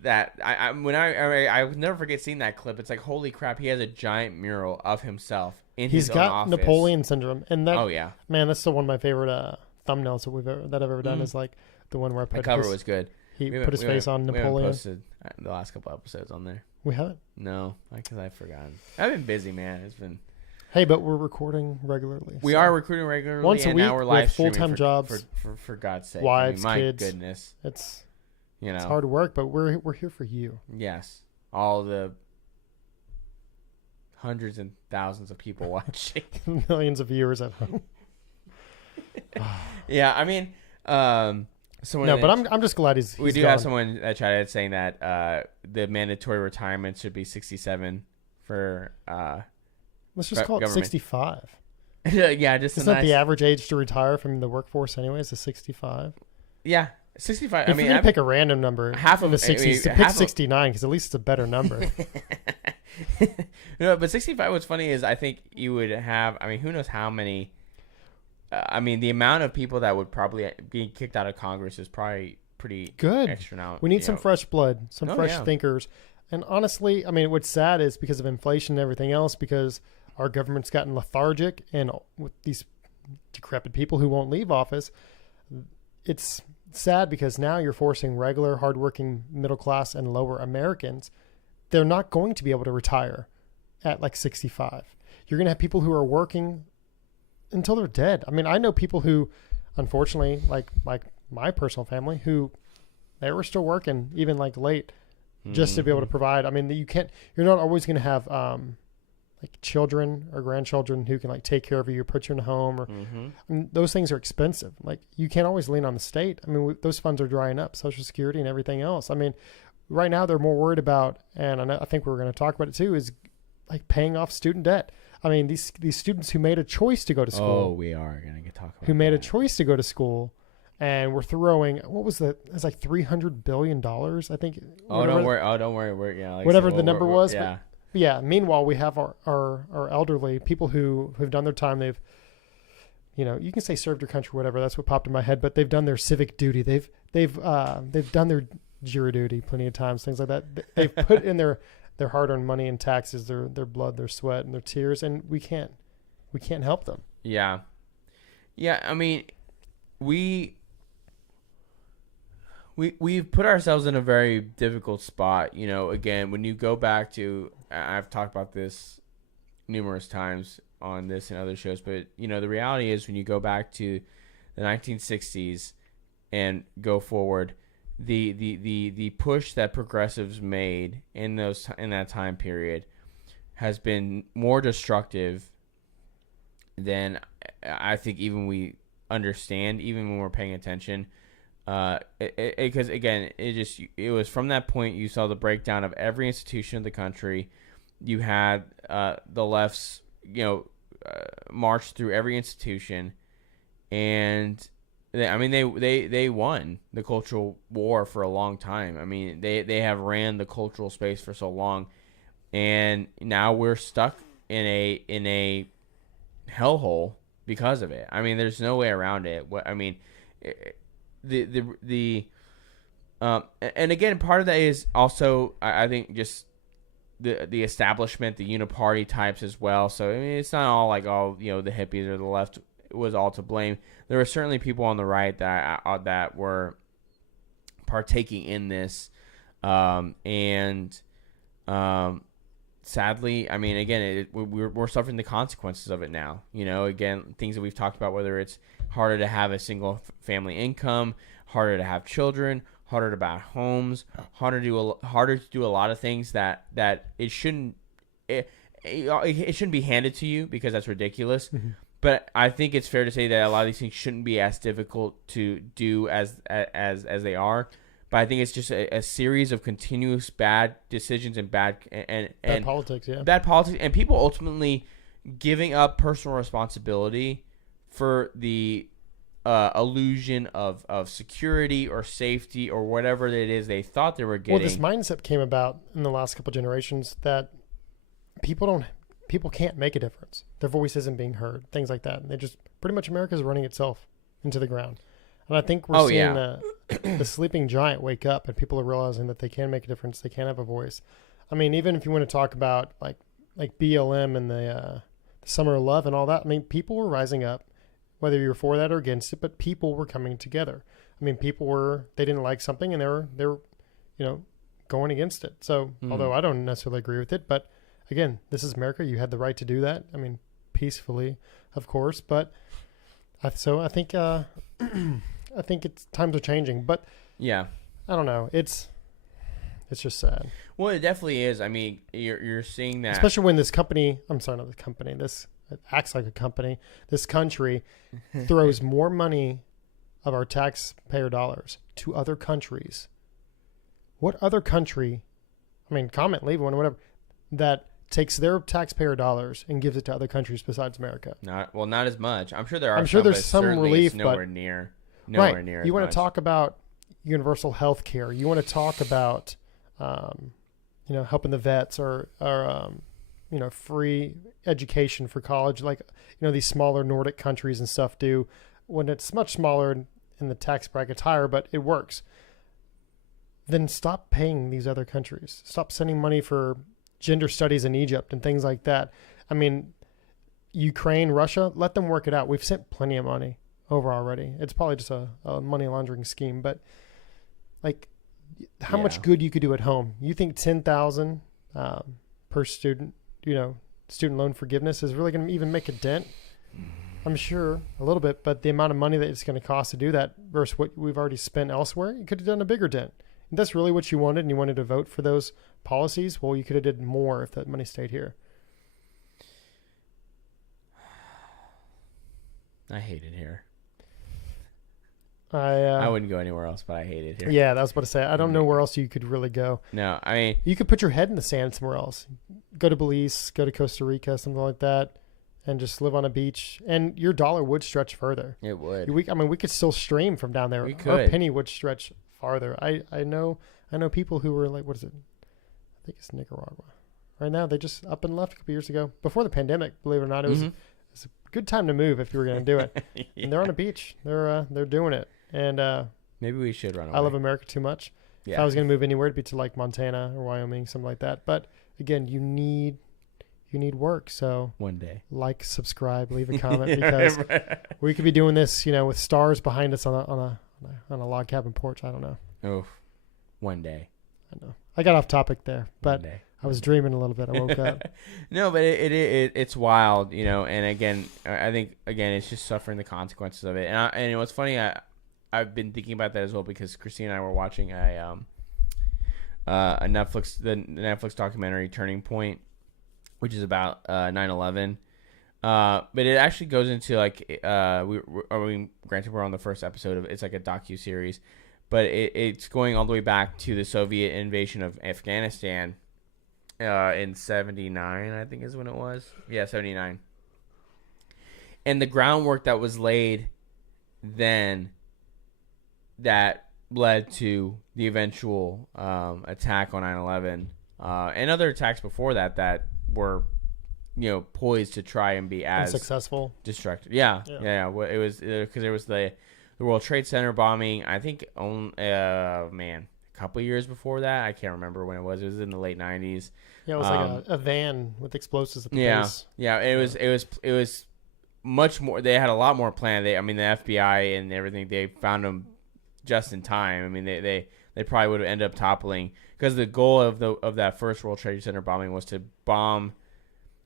that. I would never forget seeing that clip. It's holy crap, he has a giant mural of himself in his own office. He's got Napoleon syndrome, and that. Oh yeah. Man, that's still one of my favorite thumbnails that I've ever done. Is the one where I put the cover was good. He put his face on Napoleon. We haven't posted the last couple episodes on there. We haven't? No, because I've forgotten. I've been busy, man. It's been. Hey, but we're recording regularly. We are recruiting regularly once a week. Now we're live full-time jobs. For God's sake, wives, my kids. Goodness, it's hard work, but we're here for you. Yes, all the hundreds and thousands of people watching, millions of viewers at home. Yeah, I mean, but I'm just glad he's we do gone. have someone that chatted saying that the mandatory retirement should be 67 for let's just call it 65. Yeah, just isn't that the average age to retire from the workforce anyways, is 65? Yeah, 65. If you're gonna pick a random number, half of the 60s, pick 69 because at least it's a better number. But 65. What's funny is I think you would have. I mean, who knows how many. The amount of people that would probably be kicked out of Congress is probably pretty good. Extra now. We need some fresh blood, some fresh thinkers. And honestly, I mean, what's sad is because of inflation and everything else, because our government's gotten lethargic, and with these decrepit people who won't leave office, it's sad because now you're forcing regular, hardworking, middle class, and lower Americans. They're not going to be able to retire at 65. You're going to have people who are working until they're dead. I mean, I know people who, unfortunately, like my personal family, who they were still working even late just to be able to provide. I mean, you're not always going to have children or grandchildren who can take care of you, put you in a home, or those things are expensive. You can't always lean on the state. I mean, those funds are drying up, Social Security and everything else. I mean, right now they're more worried about, and I think we're going to talk about it too, is paying off student debt. I mean, these students who made a choice to go to school. Oh, we are going to talk about who made a choice to go to school, and we're throwing, what was that? It's $300 billion, I think. Don't worry. Whatever the number was. Yeah. But yeah. Meanwhile, we have our elderly people who have done their time. They've, you can say served your country, whatever. That's what popped in my head. But they've done their civic duty. They've done jury duty plenty of times, things like that. They've put in their hard-earned money and taxes, their blood, their sweat, and their tears, and we can't help them. Yeah. I mean, we've put ourselves in a very difficult spot. You know, again, when you go back to, I've talked about this numerous times on this and other shows, but you know, the reality is when you go back to the 1960s and go forward, the push that progressives made in that time period has been more destructive than I think even we understand, even when we're paying attention. Because again, it was from that point you saw the breakdown of every institution of the country. You had the left's, march through every institution, and they won the cultural war for a long time. I mean, they have ran the cultural space for so long, and now we're stuck in a hellhole because of it. I mean, there's no way around it. And again, part of that is also, I think, just the establishment, the uniparty types as well. So I mean, it's not all like the hippies or the left was all to blame. There were certainly people on the right that were partaking in this, and sadly, I mean, again, we're suffering the consequences of it now. Again, things that we've talked about, whether it's harder to have a single family income, harder to have children, harder to buy homes, harder to do a lot of things that it shouldn't be handed to you, because that's ridiculous. Mm-hmm. But I think it's fair to say that a lot of these things shouldn't be as difficult to do as they are. But I think it's just a series of continuous bad decisions and bad politics, yeah. Bad politics, and people ultimately giving up personal responsibility for the illusion of security or safety or whatever it is they thought they were getting. Well, this mindset came about in the last couple of generations that people can't make a difference. Their voice isn't being heard, things like that. And they just, pretty much America's running itself into the ground. And I think we're seeing the sleeping giant wake up, and people are realizing that they can make a difference. They can have a voice. I mean, even if you want to talk about like BLM and the Summer of Love and all that, I mean, people were rising up, whether you're for that or against it, but people were coming together. I mean, they didn't like something, and they were going against it. So although I don't necessarily agree with it, but again, this is America. You had the right to do that. I mean, peacefully, of course, but I think I think times are changing, but yeah, I don't know. It's just sad. Well, it definitely is. I mean, you're seeing that, especially when this company. I'm sorry, not the company. This acts like a company. This country throws more money of our taxpayer dollars to other countries. What other country? I mean, comment, leave one, whatever. That takes their taxpayer dollars and gives it to other countries besides America. Not as much. I'm sure there are. I'm sure there's some relief, nowhere but near. Nowhere near. You want to talk about universal health care. You want to talk about, helping the vets or free education for college, like these smaller Nordic countries and stuff do. When it's much smaller and the tax bracket's higher, but it works. Then stop paying these other countries. Stop sending money for gender studies in Egypt and things like that. I mean, Ukraine, Russia, let them work it out. We've sent plenty of money over already. It's probably just a money laundering scheme, but like how much good you could do at home. You think $10,000 per student, student loan forgiveness is really going to even make a dent? I'm sure a little bit, but the amount of money that it's going to cost to do that versus what we've already spent elsewhere, you could have done a bigger dent. If that's really what you wanted and you wanted to vote for those policies, well, you could have did more if that money stayed here. I hate it here. I wouldn't go anywhere else, but I hate it here. Yeah, that's what I say. I don't know where else you could really go. No, I mean, you could put your head in the sand somewhere else. Go to Belize, go to Costa Rica, something like that, and just live on a beach. And your dollar would stretch further. It would. We could still stream from down there. We could. Our penny would stretch farther. I know people who were like, what is it? I think it's Nicaragua. Right now, they just up and left a couple years ago. Before the pandemic, believe it or not, it was a good time to move if you were going to do it. And they're on a beach. They're doing it. And maybe we should run away. I love America too much. If I was going to move anywhere, it'd be to like Montana or Wyoming, something like that. But again, you need work. So one day, like, subscribe, leave a comment, because we could be doing this, with stars behind us on a log cabin porch. I don't know. Oh, one day. I know. I got off topic there, but I was dreaming a little bit. I woke up. No, but it's wild, And again, I think it's just suffering the consequences of it. And what's funny, I've been thinking about that as well, because Christine and I were watching a Netflix documentary, Turning Point, which is about 9/11. But it actually goes into like granted we're on the first episode of it. It's like a docu-series, but it's going all the way back to the Soviet invasion of Afghanistan in 79, I think is when it was. Yeah, 79. And the groundwork that was laid then that led to the eventual attack on 9/11 and other attacks before that were poised to try and be as successful, destructive. Yeah. Well, it was because there was the World Trade Center bombing. I think a couple years before that. I can't remember when it was. It was in the late 90s. Yeah, it was like a van with explosives at the base. Yeah. It was much more. They had a lot more planned. The FBI and everything. They found them just in time. They probably would have ended up toppling, because the goal of that first World Trade Center bombing was to bomb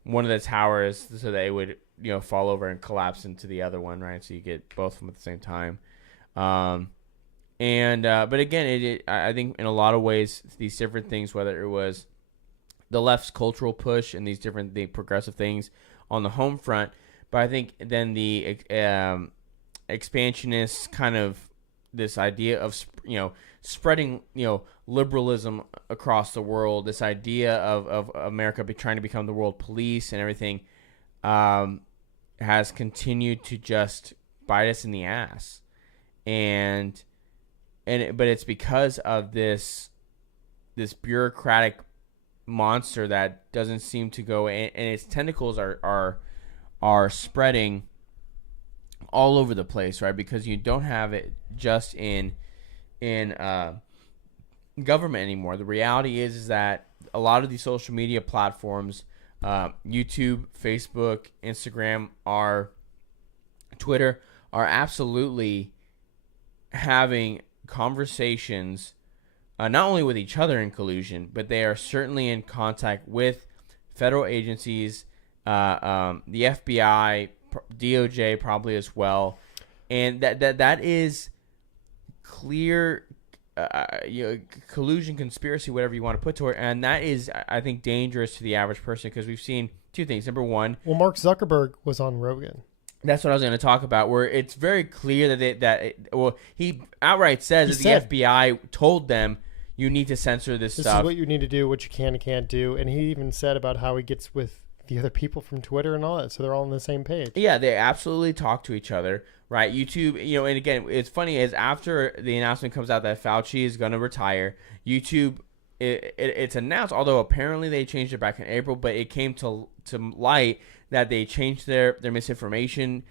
one of the towers so they would fall over and collapse into the other one, right? So you get both of them at the same time. But again, I think in a lot of ways, these different things, whether it was the left's cultural push and the progressive things on the home front, but I think then the expansionist kind of this idea of spreading liberalism across the world, this idea of America trying to become the world police and everything, has continued to just bite us in the ass, but it's because of this bureaucratic monster that doesn't seem to go, and its tentacles are spreading all over the place, right? Because you don't have it just in government anymore. The reality is that a lot of these social media platforms, YouTube, Facebook, Instagram, Twitter, are absolutely having conversations, not only with each other in collusion, but they are certainly in contact with federal agencies, the FBI, DOJ probably as well, and that is clear collusion, conspiracy, whatever you want to put to it, and that is, I think, dangerous to the average person, because we've seen two things. Number one, Mark Zuckerberg was on Rogan. That's what I was going to talk about, where it's very clear that he outright says that the FBI told them, you need to censor this stuff. This is what you need to do, what you can and can't do, and he even said about how he gets with the other people from Twitter and all that, so they're all on the same page. Yeah, they absolutely talk to each other, right? YouTube, and again, it's funny, is after the announcement comes out that Fauci is going to retire, YouTube, it's announced, although apparently they changed it back in April, but it came to light that they changed their misinformation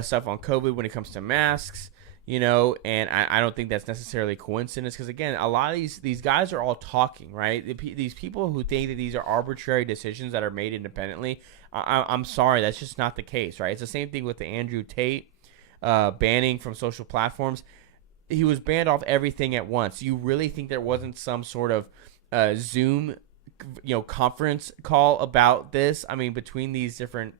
stuff on COVID when it comes to masks, and I don't think that's necessarily coincidence, because again, a lot of these guys are all talking, right? These people who think that these are arbitrary decisions that are made independently, I'm sorry, that's just not the case, right? It's the same thing with the Andrew Tate banning from social platforms. He was banned off everything at once. You really think there wasn't some sort of Zoom conference call about this? Between these different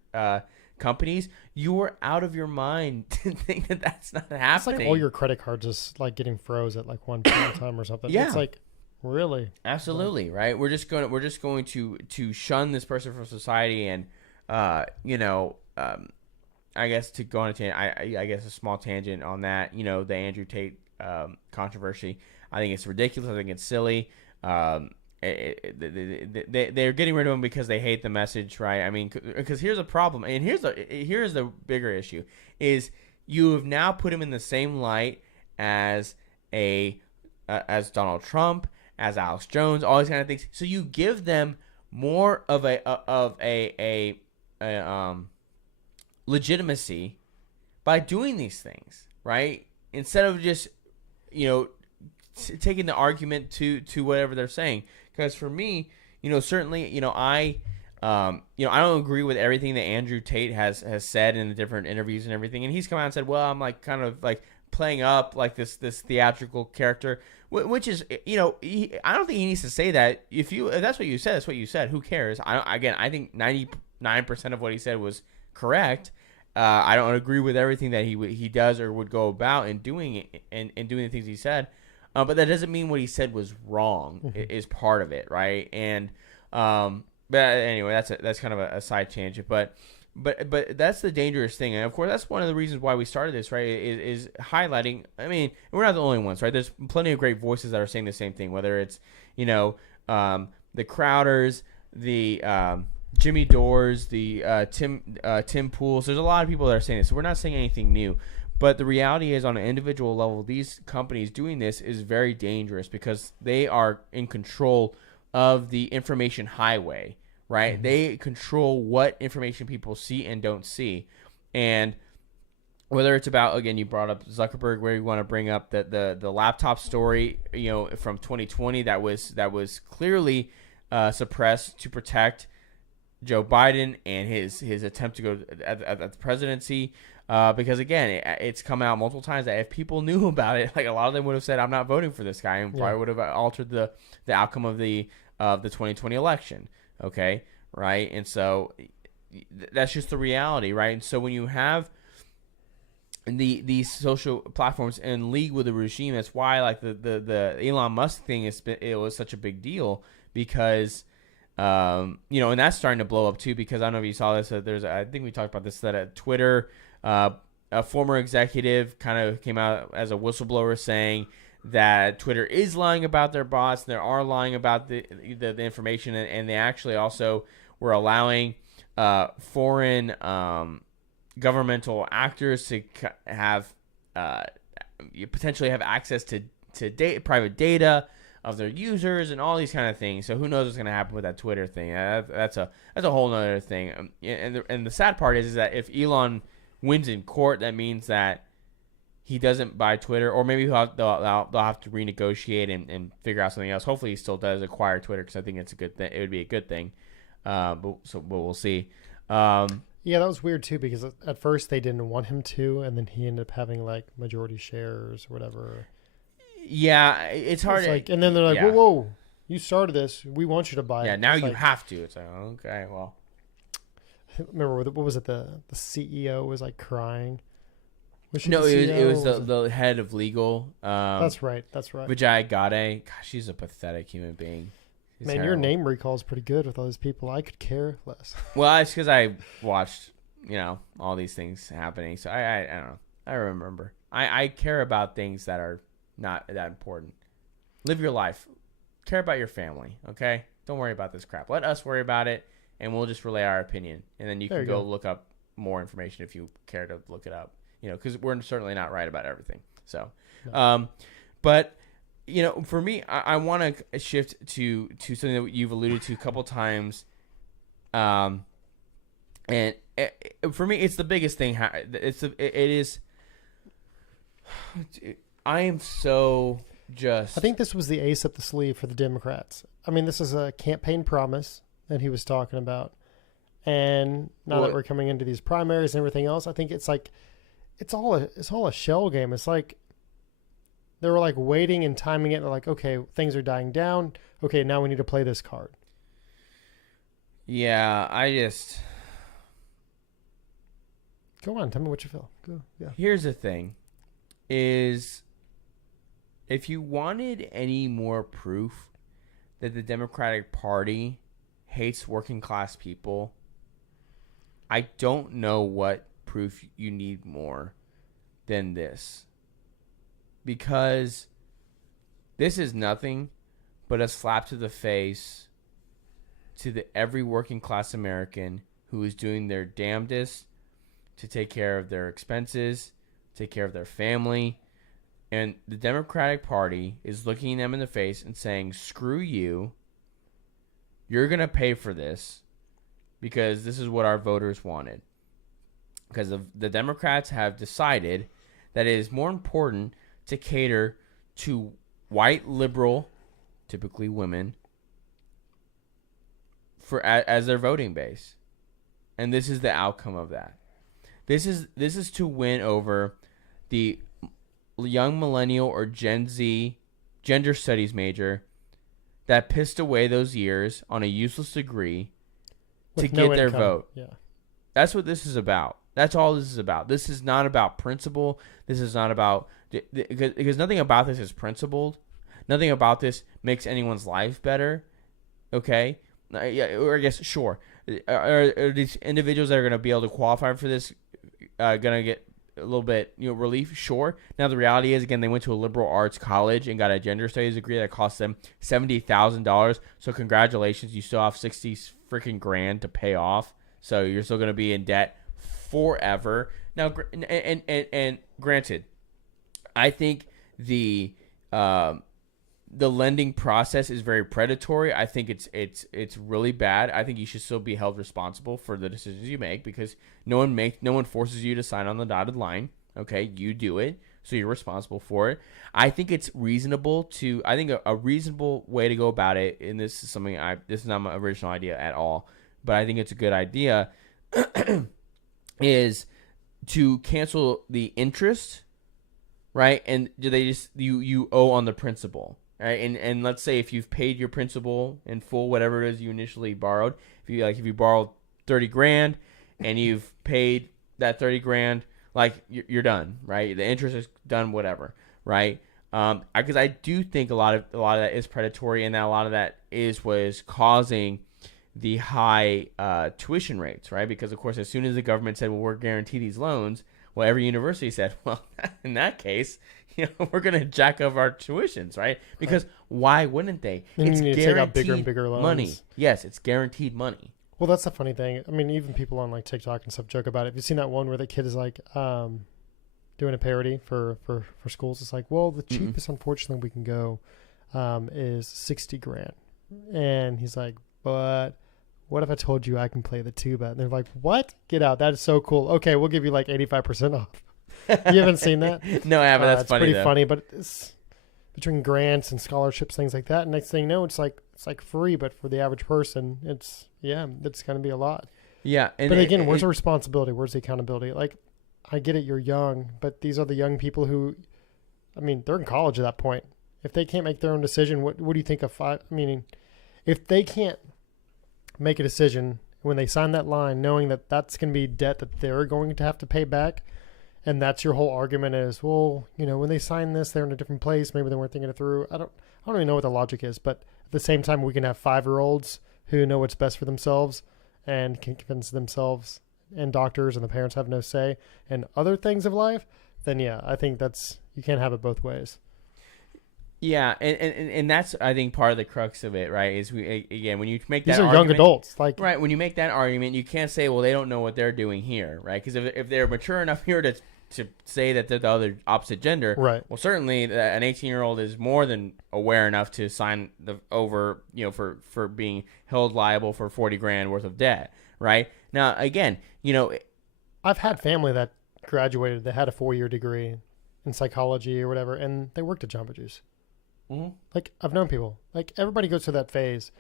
companies, you were out of your mind to think that that's not happening. It's like all your credit cards just like getting froze at like one point in time or something. Yeah. It's like, really? Absolutely, right? We're just going to shun this person from society, and I guess to go on a tangent, I guess a small tangent on that, the Andrew Tate controversy. I think it's ridiculous. I think it's silly. They're getting rid of him because they hate the message, right? Because here's a problem, and here's the bigger issue: is you have now put him in the same light as as Donald Trump, as Alex Jones, all these kind of things. So you give them more of a legitimacy by doing these things, right? Instead of just taking the argument to whatever they're saying. Because for me, certainly, I don't agree with everything that Andrew Tate has said in the different interviews and everything. And he's come out and said, well, I'm like kind of like playing up like this theatrical character, which is, I don't think he needs to say that. If that's what you said, that's what you said. Who cares? I think 99% of what he said was correct. I don't agree with everything that he does or would go about in doing and doing the things he said. But that doesn't mean what he said was wrong. Is part of it, right? And but anyway, that's kind of a side tangent. But that's the dangerous thing, and of course that's one of the reasons why we started this, right? Is highlighting. I mean, we're not the only ones, right? There's plenty of great voices that are saying the same thing. Whether it's the Crowders, the Jimmy Dores, the Tim Pools. There's a lot of people that are saying this. So we're not saying anything new. But the reality is, on an individual level, these companies doing this is very dangerous because they are in control of the information highway, right? Mm-hmm. They control what information people see and don't see. And whether it's about, again, you brought up Zuckerberg, where you want to bring up the laptop story, from 2020 that was clearly suppressed to protect Joe Biden and his attempt to go at the presidency. Because again, it's come out multiple times that if people knew about it, like a lot of them would have said, "I'm not voting for this guy," and probably would have altered the outcome of the 2020 election. Okay, right? And so that's just the reality, right? And so when you have these social platforms in league with the regime, that's why like the Elon Musk thing it was such a big deal because. And that's starting to blow up too because I don't know if you saw this. I think we talked about this that at Twitter, a former executive kind of came out as a whistleblower saying that Twitter is lying about their bots. They are lying about the information, and they actually also were allowing foreign governmental actors to have potentially have access to private data of their users and all these kind of things. So who knows what's going to happen with that Twitter thing? That's a whole other thing. And the sad part is that if Elon wins in court, that means that he doesn't buy Twitter, or maybe they'll have to renegotiate and figure out something else. Hopefully, he still does acquire Twitter because I think it's a good thing. It would be a good thing. But we'll see. Yeah, that was weird too because at first they didn't want him to, and then he ended up having like majority shares or whatever. Yeah, it's hard. And then they're like, whoa, you started this. We want you to buy it. Yeah, now you have to. It's like, okay, well. Remember, what was it? The CEO was like crying. No, it was the head of legal. That's right. Vijay Gadde. Gosh, she's a pathetic human being. Man, terrible. Your name recall is pretty good with all these people. I could care less. Well, it's because I watched, all these things happening. So I don't know. I remember. I care about things that are not that important. Live your life. Care about your family, okay? Don't worry about this crap. Let us worry about it, and we'll just relay our opinion. And then you can go look up more information if you care to look it up. Because we're certainly not right about everything. So, but, for me, I want to shift to something that you've alluded to a couple times. And for me, it's the biggest thing. I am so just. I think this was the ace up the sleeve for the Democrats. I mean, this is a campaign promise that he was talking about. And now that we're coming into these primaries and everything else, I think it's like, it's all a shell game. It's like they were like waiting and timing it. They're like, okay, things are dying down. Okay, now we need to play this card. Yeah, Go on, tell me what you feel. Go. Yeah. Here's the thing, is if you wanted any more proof that the Democratic Party hates working class people, I don't know what proof you need more than this, because this is nothing but a slap to the face to every working class American who is doing their damnedest to take care of their expenses, take care of their family, and the Democratic Party is looking them in the face and saying, screw you, you're going to pay for this because this is what our voters wanted. Because the Democrats have decided that it is more important to cater to white liberal, typically women, as their voting base, and this is the outcome of that. This is to win over the young millennial or Gen Z gender studies major that pissed away those years on a useless degree to get their vote. Yeah. That's what this is about. That's all this is about. This is not about principle. This is not about because nothing about this is principled. Nothing about this makes anyone's life better. Okay? Yeah, or I guess sure. Are these individuals that are going to be able to qualify for this going to get a little bit relief? Sure. Now the reality is, again, they went to a liberal arts college and got a gender studies degree that cost them $70,000. So congratulations, you still have 60 freaking grand to pay off. So you're still going to be in debt forever. Now, and granted, I think the lending process is very predatory. I think it's really bad. I think you should still be held responsible for the decisions you make because no one forces you to sign on the dotted line. Okay, you do it, so you're responsible for it. I think it's reasonable I think a reasonable way to go about it, and this is something this is not my original idea at all, but I think it's a good idea, is to cancel the interest, right? And do they just you owe on the principal? Right, and let's say if you've paid your principal in full, whatever it is you initially borrowed, if you borrowed 30 grand and you've paid that 30 grand, like you're done, right? The interest is done, whatever, right? Because I do think a lot of that is predatory, and that a lot of that was causing the high tuition rates, right? Because of course, as soon as the government said, "Well, we're guarantee these loans," well, every university said, "Well, in that case, we're going to jack up our tuitions," right? Because why wouldn't they? It's guaranteed take out bigger and bigger loans. Money. Yes, it's guaranteed money. Well, that's the funny thing. I mean, even people on like TikTok and stuff joke about it. Have you seen that one where the kid is like doing a parody for schools? It's like, well, the cheapest, unfortunately, we can go is 60 grand. And he's like, but what if I told you I can play the tuba? And they're like, what? Get out. That is so cool. Okay, we'll give you like 85% off. You haven't seen that? No, I haven't. That's it's funny. Pretty funny, but it's between grants and scholarships, things like that. And next thing you know, it's like free, but for the average person, it's going to be a lot. Yeah, but again, where's the responsibility? Where's the accountability? Like, I get it, you're young, but these are the young people who, I mean, they're in college at that point. If they can't make their own decision, what do you think of five? I mean, if they can't make a decision when they sign that line, knowing that that's going to be debt that they're going to have to pay back. And that's your whole argument is, well, when they sign this, they're in a different place. Maybe they weren't thinking it through. I don't even know what the logic is, but at the same time, we can have 5-year-olds who know what's best for themselves and can convince themselves, and doctors and the parents have no say, and other things of life. Then yeah, I think you can't have it both ways. Yeah, and that's, I think, part of the crux of it, right? Is when you make that these are argument, young adults, right? When you make that argument, you can't say, well, they don't know what they're doing here, right? Because if they're mature enough here to say that they're the other opposite gender, right? Well, certainly an 18-year-old is more than aware enough to sign over for being held liable for 40 grand worth of debt, right? Now, again, I've had family that graduated, they had a 4-year degree in psychology or whatever, and they worked at Jamba Juice. Mm-hmm. Like, I've known people. Like, everybody goes through that phase.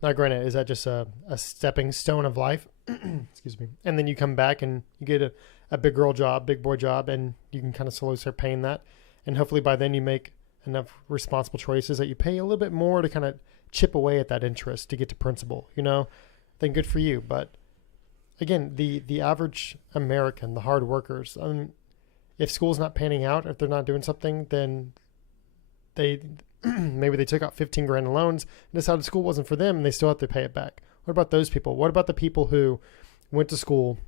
Now, granted, is that just a stepping stone of life? Excuse me. And then you come back and you get a big girl job, big boy job, and you can kind of slowly start paying that. And hopefully by then you make enough responsible choices that you pay a little bit more to kind of chip away at that interest to get to principal, then good for you. But again, the average American, the hard workers, if school's not panning out, if they're not doing something, then maybe they took out 15 grand in loans and decided school wasn't for them and they still have to pay it back. What about those people? What about the people who went to school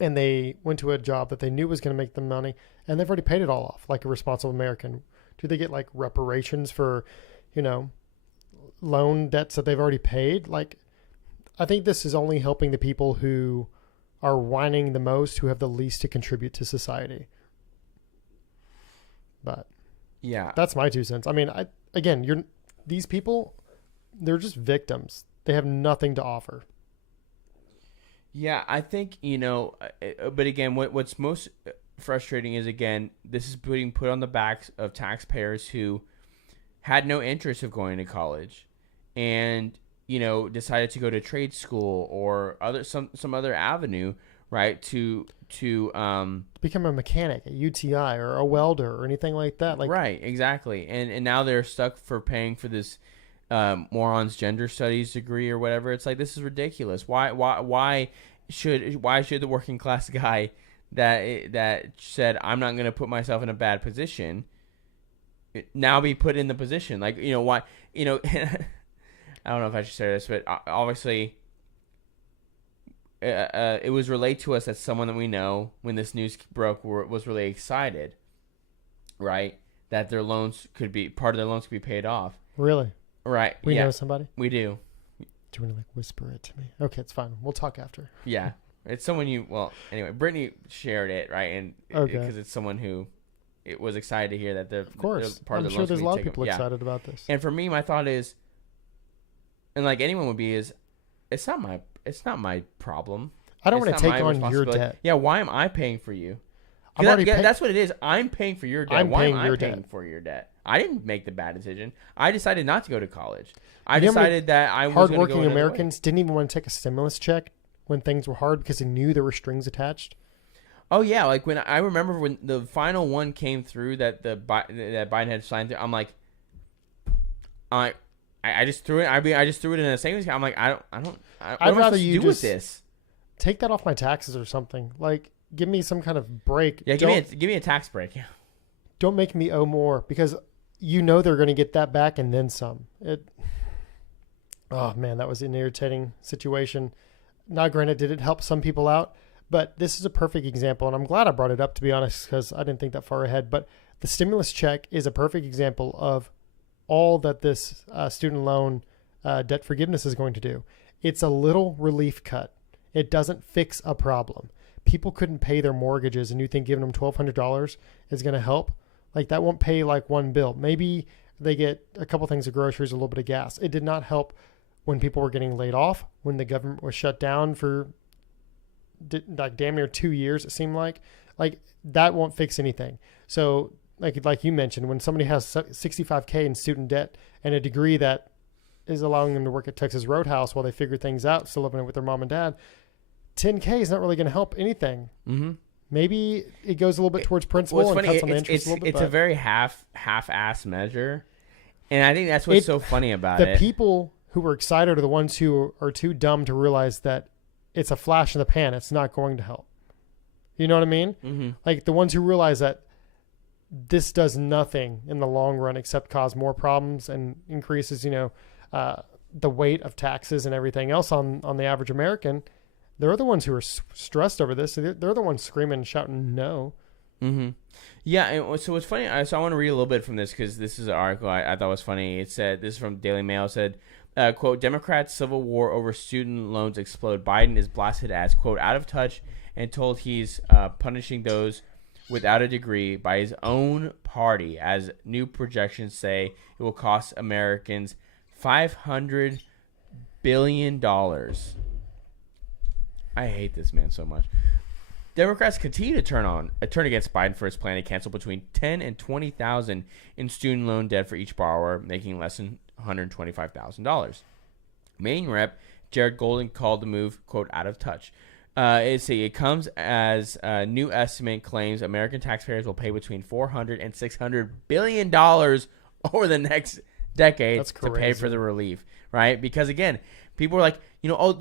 and they went to a job that they knew was going to make them money and they've already paid it all off like a responsible American? Do they get like reparations for, loan debts that they've already paid? Like, I think this is only helping the people who are whining the most, who have the least to contribute to society. But yeah, that's my 2 cents. I mean, these people, they're just victims. They have nothing to offer. Yeah, I think, but again, what's most frustrating is, again, this is being put on the backs of taxpayers who had no interest of going to college, and decided to go to trade school or some other avenue, right? To become a mechanic at UTI or a welder or anything like that. Right, exactly. And now they're stuck for paying for this moron's gender studies degree or whatever. It's like, this is ridiculous. Why should the working class guy that said, I'm not going to put myself in a bad position, now be put in the position? Like, why, I don't know if I should say this, but obviously it was relayed to us that someone that we know, when this news broke, was really excited, right? That part of their loans could be paid off. Really? Right. We know somebody? We do. Do you want to whisper it to me? Okay, it's fine. We'll talk after. Yeah. It's someone anyway, Brittany shared it, right? And because it's someone who it was excited to hear that of course. part I'm of the sure there's a lot of taken. people excited about this. And for me, my thought is, and like anyone would be, is it's not my problem. I don't want to take on your debt. Yeah, why am I paying for you? That's what it is. I'm paying for your debt. Why am I paying for your debt? I didn't make the bad decision. I decided not to go to college. I decided that I was going to go hardworking Americans didn't even want to take a stimulus check when things were hard because they knew there were strings attached. Oh yeah, like when I remember when the final one came through that that Biden had signed through, I'm like, I just threw it. I just threw it in a savings account. I'm like, I'd rather you do with this. Take that off my taxes or something. Like, give me some kind of break. Yeah, give me a tax break. Yeah. Don't make me owe more, because they're going to get that back and then some. Oh man, that was an irritating situation. Now, granted, did it help some people out? But this is a perfect example, and I'm glad I brought it up, to be honest, because I didn't think that far ahead. But the stimulus check is a perfect example of all that this student loan debt forgiveness is going to do. It's a little relief cut. It doesn't fix a problem. People couldn't pay their mortgages, and you think giving them $1,200 is going to help? Like, that won't pay like one bill. Maybe they get a couple things of groceries, a little bit of gas. It did not help when people were getting laid off, when the government was shut down for like damn near 2 years, it seemed like. Like, that won't fix anything. So like you mentioned, when somebody has $65K in student debt and a degree that is allowing them to work at Texas Roadhouse while they figure things out, still living with their mom and dad, $10K is not really going to help anything. Mm-hmm. Maybe it goes a little bit towards principal and cuts on the interest a little bit. It's a very half-ass measure, and I think that's what's so funny about it. The people who were excited are the ones who are too dumb to realize that it's a flash in the pan. It's not going to help. You know what I mean? Mm-hmm. Like, the ones who realize that this does nothing in the long run except cause more problems and increases, the weight of taxes and everything else on the average American. They're the ones who are stressed over this. They're the ones screaming and shouting no. Mm-hmm. Yeah, and so it's funny. So I want to read a little bit from this, because this is an article I thought was funny. It said, this is from Daily Mail, said, quote, Democrats' civil war over student loans explode. Biden is blasted as, quote, out of touch, and told he's punishing those without a degree by his own party, as new projections say it will cost Americans $500 billion. I hate this man so much. Democrats continue to turn against Biden for his plan to cancel between $10,000 and $20,000 in student loan debt for each borrower, making less than $125,000. Maine Rep. Jared Golden called the move, quote, out of touch. It comes as a new estimate claims American taxpayers will pay between $400 and $600 billion over the next decade to pay for the relief, right? Because again, people are like,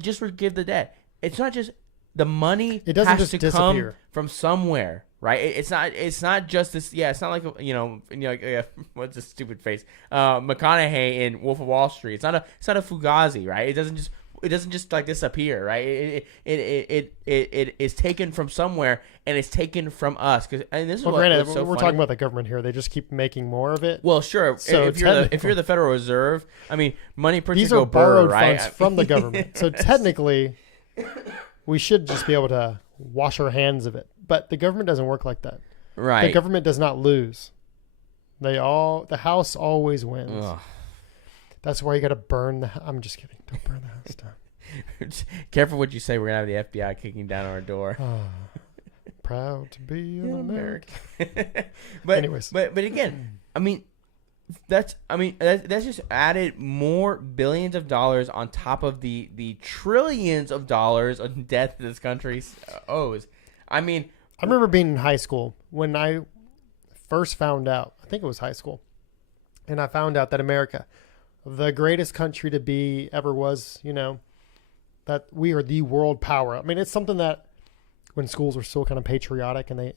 just forgive the debt. It's not just the money. It doesn't has just to come disappear from somewhere, right? It's not just this. Yeah, it's not like what's a stupid face? McConaughey in Wolf of Wall Street. It's not a fugazi, right? It doesn't just like disappear, right? It is taken from somewhere, and it's taken from us. And this is granted, what's so we're funny. talking about the government here. They just keep making more of it. Well, sure. So if you're the Federal Reserve, I mean, money prints these are borrowed right? funds from the government. So technically, we should just be able to wash our hands of it. But the government doesn't work like that. Right. The government does not lose. The house always wins. Ugh. That's why you got to burn I'm just kidding. Don't burn the house down. Careful what you say. We're going to have the FBI kicking down our door. Proud to be an American. But anyways. But again, I mean, that's just added more billions of dollars on top of the trillions of dollars of debt that this country owes. I mean, I remember being in high school when I first found out. I think it was high school, and I found out that America, the greatest country to be ever was, that we are the world power. I mean, it's something that when schools were still kind of patriotic and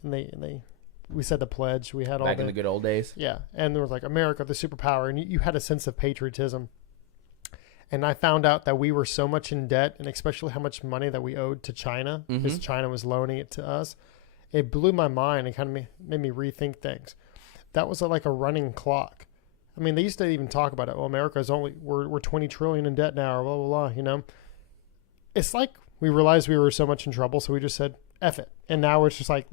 we said the pledge, we had all back in the good old days. Yeah. And there was like America, the superpower. And you had a sense of patriotism. And I found out that we were so much in debt, and especially how much money that we owed to China because China was loaning it to us. It blew my mind and kind of made me rethink things. That was like a running clock. I mean, they used to even talk about it. Well, America's we're 20 trillion in debt now, or blah, blah, blah, It's like we realized we were so much in trouble, so we just said, F it. And now it's just like,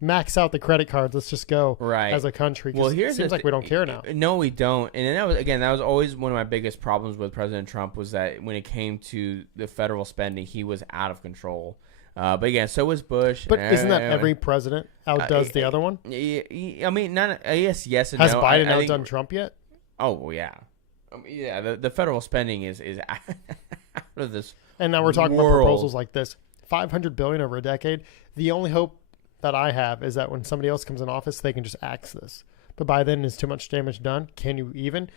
max out the credit cards. Let's just go as a country. Well, it seems like we don't care now. No, we don't. And that was always one of my biggest problems with President Trump was that when it came to the federal spending, he was out of control. But again, so was Bush. But isn't that every president outdoes the other one? I mean, yes and no. Has no. Biden outdone Trump yet? Oh, yeah. The federal spending is out of this. And now we're talking about proposals like this. $500 billion over a decade. The only hope that I have is that when somebody else comes in office, they can just axe this. But by then, is too much damage done? Can you even?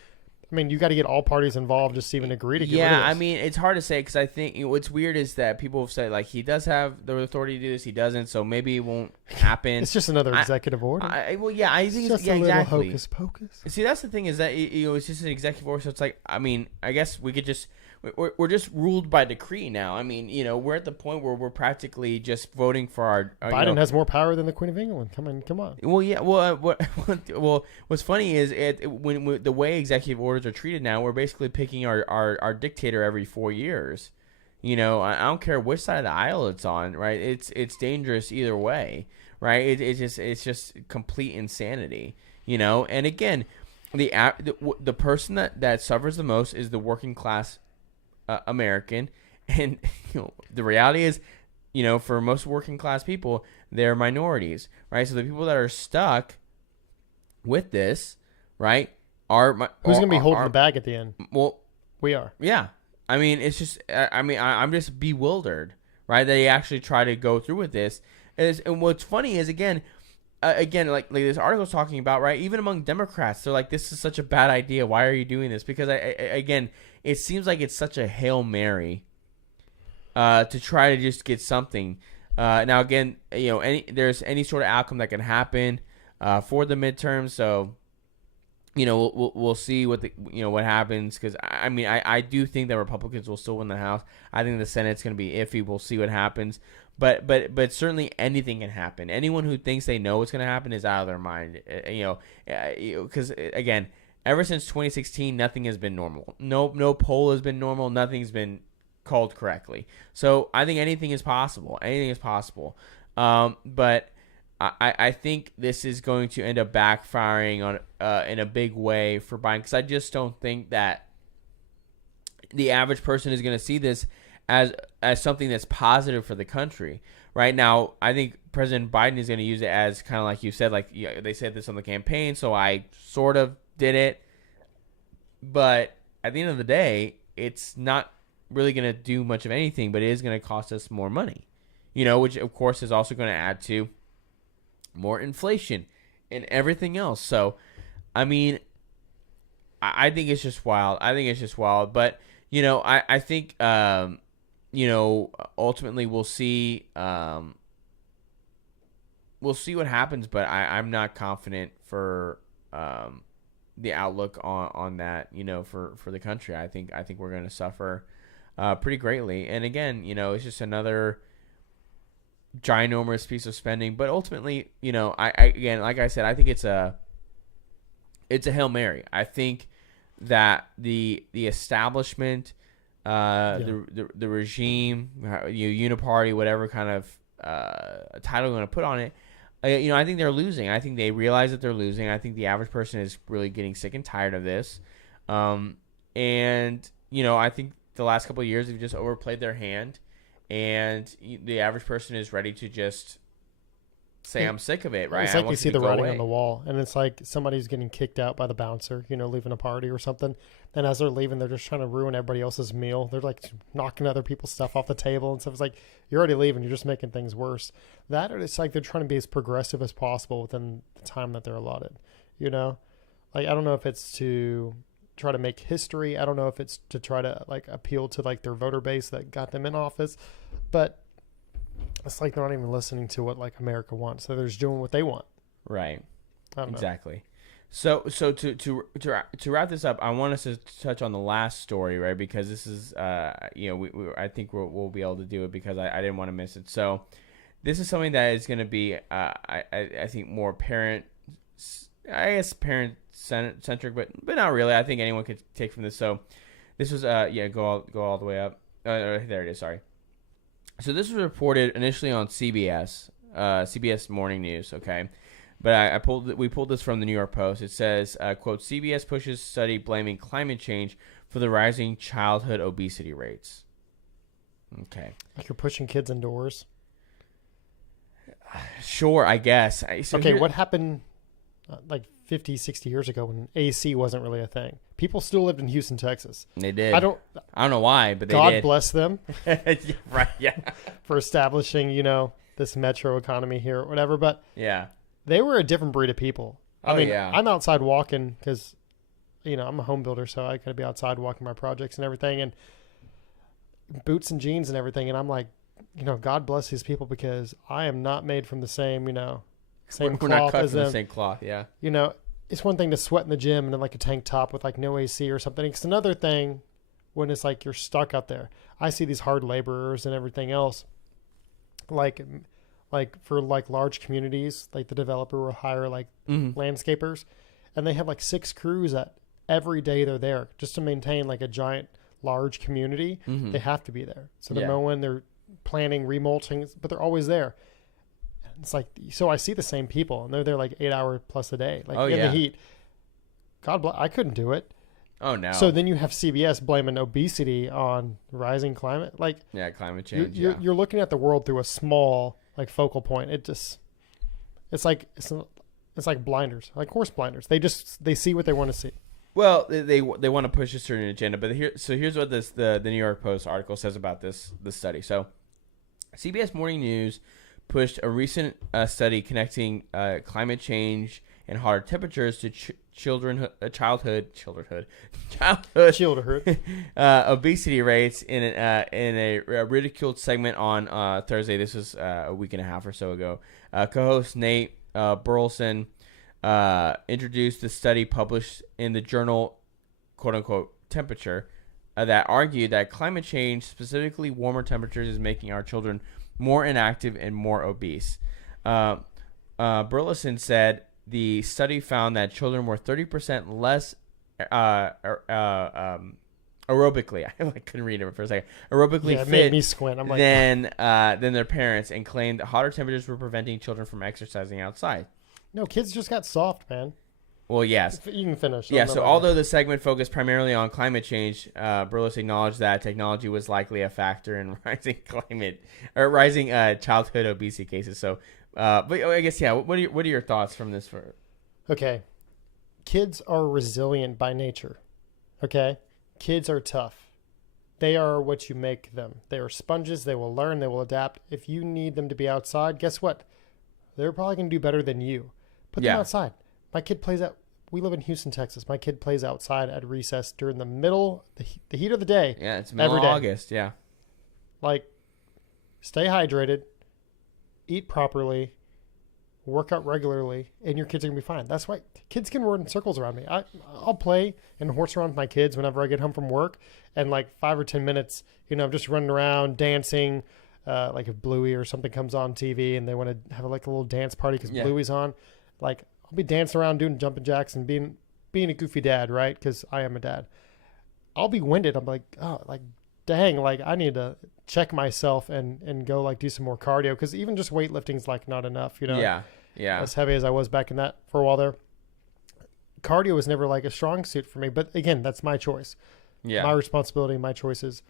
I mean, you got to get all parties involved just to even agree to get rid of this. Yeah, I mean, it's hard to say because I think what's weird is that people have said, like, he does have the authority to do this, he doesn't, so maybe it won't happen. It's just another executive order. I think it's just a little hocus pocus. See, that's the thing is that it's just an executive order, so it's like, I mean, I guess we could just... We're just ruled by decree now. I mean, we're at the point where we're practically just voting for our... Biden has more power than the Queen of England. Come on. Well, yeah. Well, what's funny is when the way executive orders are treated now, we're basically picking our dictator every 4 years. I don't care which side of the aisle it's on, right? It's dangerous either way, right? It's just complete insanity, And again, the person that suffers the most is the working class American, and the reality is, for most working class people, they're minorities, right? So the people that are stuck with this, right, who's going to be holding the bag at the end? Well, we are. Yeah, I mean, it's just, I'm just bewildered, right, that he actually tried to go through with this. And what's funny is again, like this article's talking about, right? Even among Democrats, they're like, "This is such a bad idea. Why are you doing this?" Because again, it seems like it's such a Hail Mary to try to just get something. Now, again, there's any sort of outcome that can happen for the midterm. So, we'll see what what happens. Because I mean, I do think that Republicans will still win the House. I think the Senate's going to be iffy. We'll see what happens. But certainly anything can happen. Anyone who thinks they know what's going to happen is out of their mind. Because again, ever since 2016, nothing has been normal. No poll has been normal. Nothing's been called correctly. So I think anything is possible. Anything is possible. But I think this is going to end up backfiring on in a big way for Biden, because I just don't think that the average person is going to see this as something that's positive for the country. Right now, I think President Biden is going to use it as kind of like you said, like they said this on the campaign, so I sort of did it. But at the end of the day, it's not really going to do much of anything, but it is going to cost us more money, which of course is also going to add to more inflation and everything else. So, I mean, I think it's just wild. But, I think, ultimately we'll see what happens, but I'm not confident for the outlook on that, for the country. I think we're going to suffer pretty greatly. And again, it's just another ginormous piece of spending. But ultimately, I again, like I said, I think it's a Hail Mary. I think that the establishment, the regime, uniparty, whatever kind of title you want to put on it, I think they're losing. I think they realize that they're losing. I think the average person is really getting sick and tired of this. And I think the last couple of years they've just overplayed their hand, and the average person is ready to just say I'm sick of it, right? It's I like want you see it to the go writing away. on the wall, and it's like somebody's getting kicked out by the bouncer, leaving a party or something. And as they're leaving, they're just trying to ruin everybody else's meal. They're like knocking other people's stuff off the table and stuff. It's like, you're already leaving. You're just making things worse. That, or it's like they're trying to be as progressive as possible within the time that they're allotted, Like, I don't know if it's to try to make history. I don't know if it's to try to like appeal to like their voter base that got them in office, but it's like they're not even listening to what like America wants. So they're just doing what they want. Right. I don't know. Exactly. So to wrap this up, I want us to touch on the last story, right? Because this is, I think we'll be able to do it because I didn't want to miss it. So this is something that is going to be, I think more parent centric, but not really. I think anyone could take from this. So this was, go all the way up. There it is. Sorry. So this was reported initially on CBS Morning News. Okay. But we pulled this from the New York Post. It says, quote, CBS pushes study blaming climate change for the rising childhood obesity rates. Okay. Like you're pushing kids indoors. Sure, I guess. What happened like 50, 60 years ago when AC wasn't really a thing? People still lived in Houston, Texas. They did. I don't know why, but they did. God bless them. Right, yeah. For establishing, this metro economy here or whatever. But yeah. They were a different breed of people. I mean, yeah. I'm outside walking because, I'm a home builder, so I got to be outside walking my projects and everything, and boots and jeans and everything. And I'm like, God bless these people because I am not made from the same, same We're cloth not cut as from them. the same cloth, yeah. It's one thing to sweat in the gym and in like a tank top with like no AC or something. It's another thing when it's like you're stuck out there. I see these hard laborers and everything else, like for like large communities, like the developer will hire like landscapers, and they have like 6 crews that every day they're there just to maintain like a giant large community. They have to be there. So they're mowing, they're planting, remulching, but they're always there. And it's like, so I see the same people and they're there like 8 hours plus a day, like in the heat. God bless, I couldn't do it. Oh no. So then you have CBS blaming obesity on rising climate. Like, climate change. You're looking at the world through a small like focal point. It's like blinders, like horse blinders. They see what they want to see. Well, they want to push a certain agenda, but here's what the New York Post article says about this study. So, CBS Morning News pushed a recent study connecting climate change and hotter temperatures to childhood obesity rates in a ridiculed segment on Thursday. This was a week and a half or so ago. Co-host Nate Burleson introduced the study published in the journal, quote unquote, Temperature, that argued that climate change, specifically warmer temperatures, is making our children more inactive and more obese. Burleson said the study found that children were 30% less aerobically. I couldn't read it for a second. Aerobically fit made me squint. I'm like, than their parents, and claimed that hotter temperatures were preventing children from exercising outside. No, kids just got soft, man. Well, yes. You can finish. Yeah, so although the segment focused primarily on climate change, Burleson acknowledged that technology was likely a factor in rising childhood obesity cases. So, but I guess, what are your thoughts from this? Okay. Kids are resilient by nature. Okay? Kids are tough. They are what you make them. They are sponges. They will learn. They will adapt. If you need them to be outside, guess what? They're probably going to do better than you. Put them outside. My kid plays out. We live in Houston, Texas. My kid plays outside at recess during the heat of the day. Yeah, it's middle of August. Yeah. Like, stay hydrated, eat properly, work out regularly, and your kids are going to be fine. That's why kids can run in circles around me. I'll play and horse around with my kids whenever I get home from work. And like 5 or 10 minutes, I'm just running around, dancing. Like if Bluey or something comes on TV and they want to have like a little dance party because Bluey's on, like I'll be dancing around doing jumping jacks and being a goofy dad, right? Because I am a dad. I'll be winded. I'm like, oh, like dang, like I need to check myself and go like do some more cardio because even just weightlifting is like not enough, Yeah. As heavy as I was back in that for a while there, cardio was never like a strong suit for me. But again, that's my choice. Yeah. My responsibility, my choices.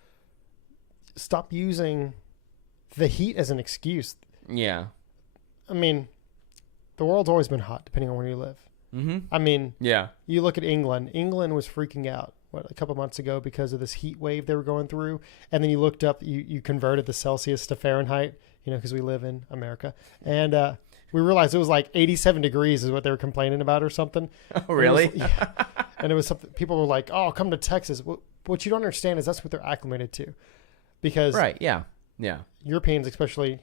Stop using the heat as an excuse. Yeah. I mean, the world's always been hot, depending on where you live. Mm-hmm. I mean, yeah. You look at England. England was freaking out a couple of months ago because of this heat wave they were going through. And then you looked up, you converted the Celsius to Fahrenheit, because we live in America. And we realized it was like 87 degrees is what they were complaining about or something. Oh, really? And it was something, people were like, oh, come to Texas. What you don't understand is that's what they're acclimated to. Because right, yeah. Yeah. Europeans, especially,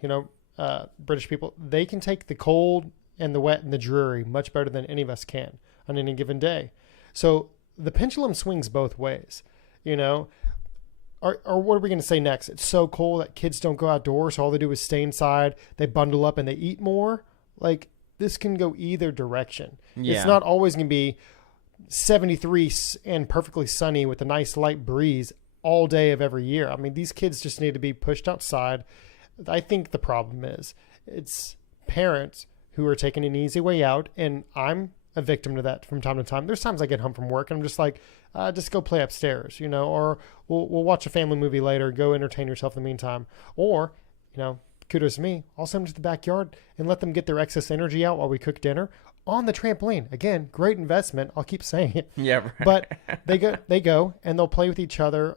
British people, they can take the cold and the wet and the dreary much better than any of us can on any given day. So the pendulum swings both ways, Or what are we going to say next? It's so cold that kids don't go outdoors. So all they do is stay inside. They bundle up and they eat more. Like, this can go either direction. Yeah. It's not always going to be 73 and perfectly sunny with a nice light breeze all day of every year. I mean, these kids just need to be pushed outside. I think the problem is it's parents who are taking an easy way out, and I'm a victim to that from time to time. There's times I get home from work and I'm just like, just go play upstairs, or we'll watch a family movie later, go entertain yourself in the meantime. Or, kudos to me, I'll send them to the backyard and let them get their excess energy out while we cook dinner on the trampoline. Again, great investment. I'll keep saying it. Yeah, right. But they go and they'll play with each other,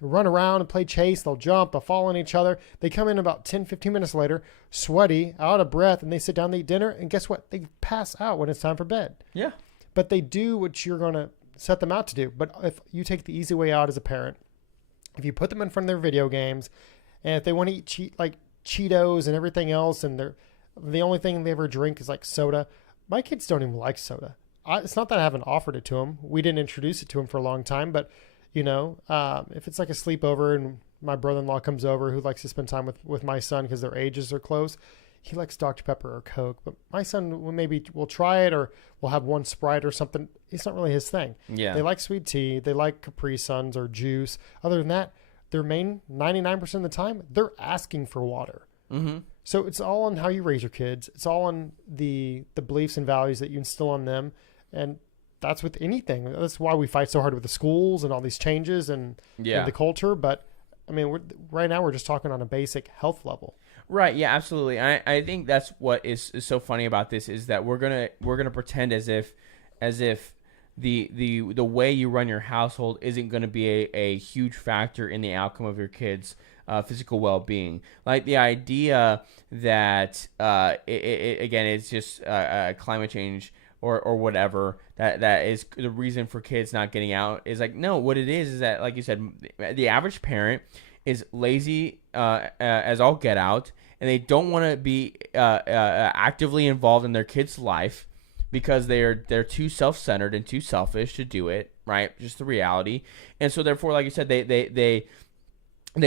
run around and play chase. They'll jump, they'll fall on each other. They come in about 10, 15 minutes later, sweaty, out of breath, and they sit down, they eat dinner, and guess what? They pass out when it's time for bed. Yeah. But they do what you're going to set them out to do. But if you take the easy way out as a parent, if you put them in front of their video games, and if they want to eat Cheetos and everything else, and the only thing they ever drink is like soda. My kids don't even like soda. It's not that I haven't offered it to them. We didn't introduce it to them for a long time, but if it's like a sleepover and my brother-in-law comes over who likes to spend time with my son because their ages are close, he likes Dr. Pepper or Coke, but my son will try it, or we'll have one Sprite or something. It's not really his thing. Yeah. They like sweet tea. They like Capri Suns or juice. Other than that, their main 99% of the time, they're asking for water. Mm-hmm. So it's all on how you raise your kids. It's all on the beliefs and values that you instill on them. And that's with anything. That's why we fight so hard with the schools and all these changes and the culture. But I mean, right now we're just talking on a basic health level. Right. Yeah, absolutely. I think that's what is so funny about this is that we're gonna pretend as if the way you run your household isn't going to be a huge factor in the outcome of your kids' physical well-being. Like the idea that again, it's just climate change or whatever that is the reason for kids not getting out is like, no, what it is that, like you said, the average parent is lazy as all get out, and they don't want to be actively involved in their kid's life because they're too self-centered and too selfish to do it, right? Just the reality. And so therefore, like you said, they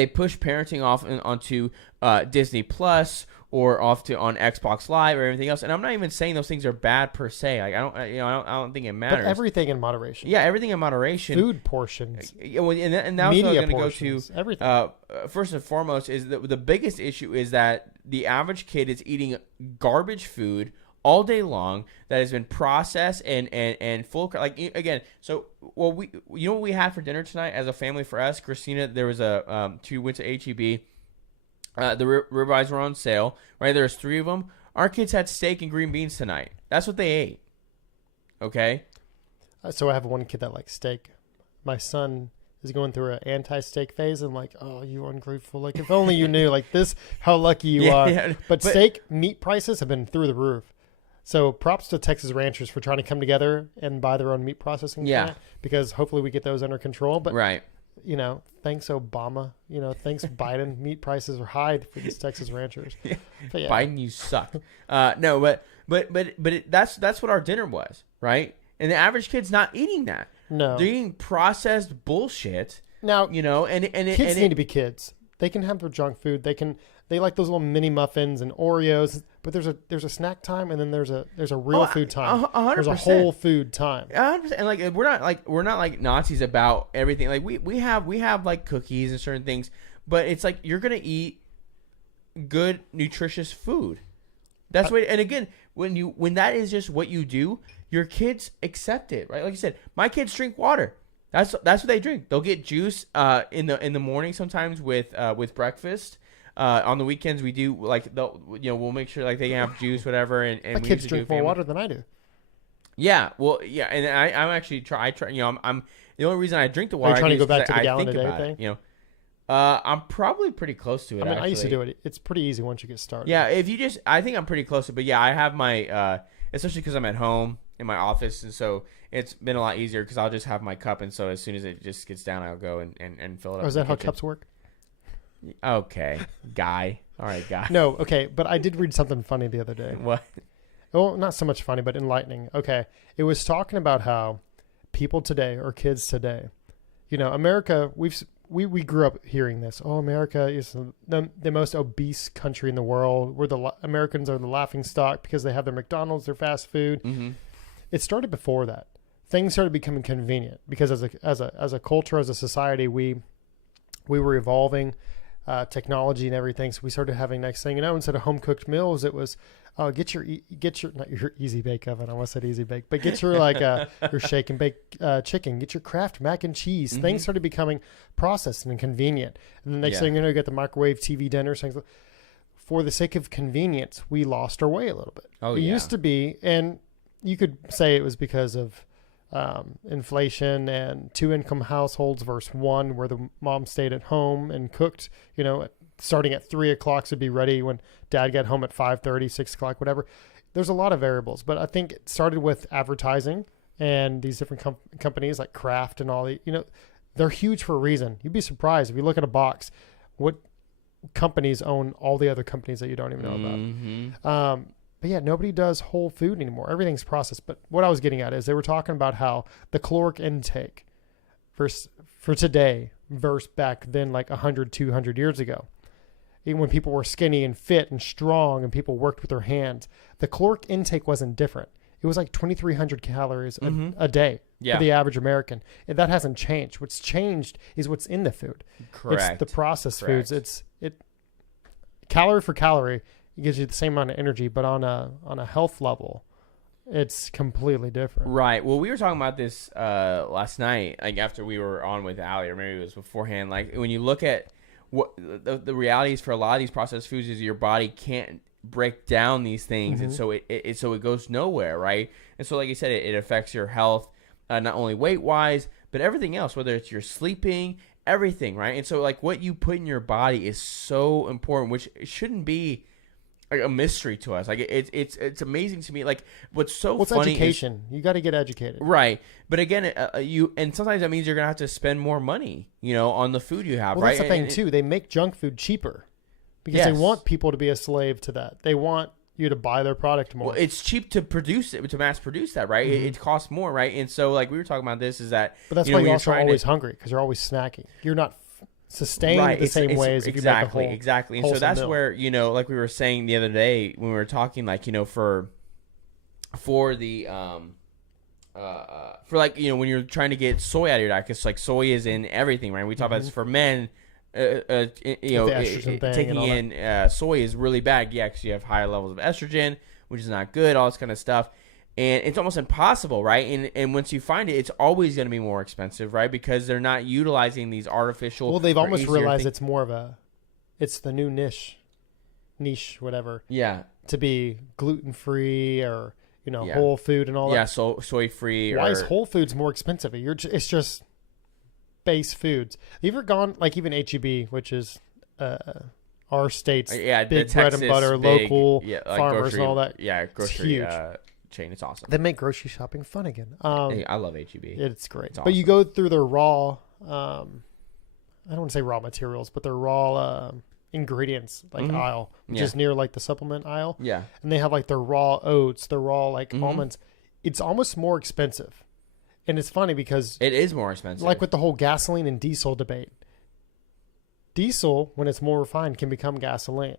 push parenting off onto Disney Plus or off to on Xbox Live or everything else. And I'm not even saying those things are bad per se. Like I don't think it matters. But everything in moderation. Yeah, everything in moderation. Food portions. Yeah, well, and that's what I'm going to go to. Everything. First and foremost is the biggest issue is that the average kid is eating garbage food all day long that has been processed and full, like, again. So what we had for dinner tonight as a family for us, Christina, there was we went to HEB. The ribeyes were on sale, right? There's 3 of them. Our kids had steak and green beans tonight. That's what they ate. Okay. So I have one kid that likes steak. My son is going through an anti-steak phase. And like, oh, you ungrateful. Like, if only you knew, like this, how lucky you are. Yeah, but steak meat prices have been through the roof. So props to Texas ranchers for trying to come together and buy their own meat processing plant, because hopefully we get those under control. But right. Thanks Obama, thanks Biden, meat prices are high for these Texas ranchers. But Biden, you suck. No, but that's what our dinner was, right? And the average kid's not eating that. No, they're eating processed bullshit. Now, and kids need to be kids. They can have their junk food. They like those little mini muffins and Oreos, but there's a snack time, and then there's a real food time. 100%. There's a whole food time. 100%. And like we're not like Nazis about everything. Like we have like cookies and certain things, but it's like you're gonna eat good, nutritious food. That's what. And again, when that is just what you do, your kids accept it, right? Like you said, my kids drink water. That's what they drink. They'll get juice in the morning sometimes with breakfast. On the weekends, we do like we'll make sure like they can have juice, whatever, and My kids drink more water than I do. Yeah, well, yeah, and I'm actually I try. I'm the only reason I drink the water. Are you trying to go back to the gallon a day thing? I'm probably pretty close to it. I used to do it. It's pretty easy once you get started. Yeah, I think I'm pretty close to it. But yeah, I have my, especially because I'm at home in my office, and so it's been a lot easier because I'll just have my cup, and so as soon as it just gets down, I'll go and fill it up. Oh, is that how cups work? Okay, guy. All right, guy. No, okay, but I did read something funny the other day. What? Well, not so much funny, but enlightening. Okay, it was talking about how people today, or kids today, America, we grew up hearing this. Oh, America is the most obese country in the world. Americans are the laughing stock because they have their McDonald's, their fast food. Mm-hmm. It started before that. Things started becoming convenient because as a culture, as a society, we were evolving technology and everything. So we started having, next thing you know, instead of home cooked meals, it was get your not your easy bake oven. I almost said easy bake, but get your your shake and bake chicken. Get your Kraft mac and cheese. Mm-hmm. Things started becoming processed and convenient. And the next thing you know, you get the microwave, TV dinners, things. For the sake of convenience, we lost our way a little bit. It used to be, and you could say it was because of inflation and 2-income households versus one where the mom stayed at home and cooked, starting at 3:00 to be ready when dad got home at 5:30, 6:00, whatever. There's a lot of variables, but I think it started with advertising and these different companies like Kraft and all the, they're huge for a reason. You'd be surprised if you look at a box, what companies own all the other companies that you don't even know about. Mm-hmm. But yeah, nobody does whole food anymore. Everything's processed. But what I was getting at is they were talking about how the caloric intake for today versus back then, like 100, 200 years ago, even when people were skinny and fit and strong and people worked with their hands, the caloric intake wasn't different. It was like 2,300 calories a day for the average American. And that hasn't changed. What's changed is what's in the food. Correct. It's the processed foods. Calorie for calorie, it gives you the same amount of energy, but on a health level, it's completely different. Right. Well, we were talking about this last night, like after we were on with Allie, or maybe it was beforehand. Like when you look at what the realities for a lot of these processed foods is, your body can't break down these things, Mm-hmm. and so it goes nowhere, right? And so, like you said, it affects your health, not only weight wise, but everything else, whether it's your sleeping, everything, right? And so, like what you put in your body is so important, which shouldn't be like a mystery to us. Like it's amazing to me. Like what's so funny education. You got to get educated, right? But again, and sometimes that means you're gonna have to spend more money, on the food you have, well, right? That's the thing too. They make junk food cheaper because they want people to be a slave to that. They want you to buy their product more. Well, it's cheap to produce it, to mass produce that, right? Mm-hmm. It costs more, right? And so, like we were talking about this, is that, but that's why you're also always hungry, because you're always snacking. You're not sustained the same way as if you make a whole, exactly. And so that's meal. where, like we were saying the other day when we were talking, like, for the for like, when you're trying to get soy out of your diet, because like soy is in everything, right? We talk about this for men. Taking in soy is really bad. Yeah, because you have higher levels of estrogen, which is not good. All this kind of stuff, and it's almost impossible, right? And once you find it, it's always going to be more expensive, right? Because they're not utilizing these artificial. Well, they've almost realized it's more of it's the new niche, whatever. Yeah. To be gluten free or whole food and all that. Yeah, soy free. Why is whole foods more expensive? It's just base foods. You ever gone, like, even H-E-B, which is our state's big bread and butter, local farmers grocery, and all that. Yeah, grocery chain. It's awesome. They make grocery shopping fun again. I love H-E-B. It's great. It's awesome. But you go through their raw, I don't want to say raw materials, but their raw ingredients, like aisle, which is near like the supplement aisle. Yeah. And they have like their raw oats, their raw like almonds. It's almost more expensive. And it's funny because it is more expensive. Like with the whole gasoline and diesel debate. Diesel, when it's more refined, can become gasoline.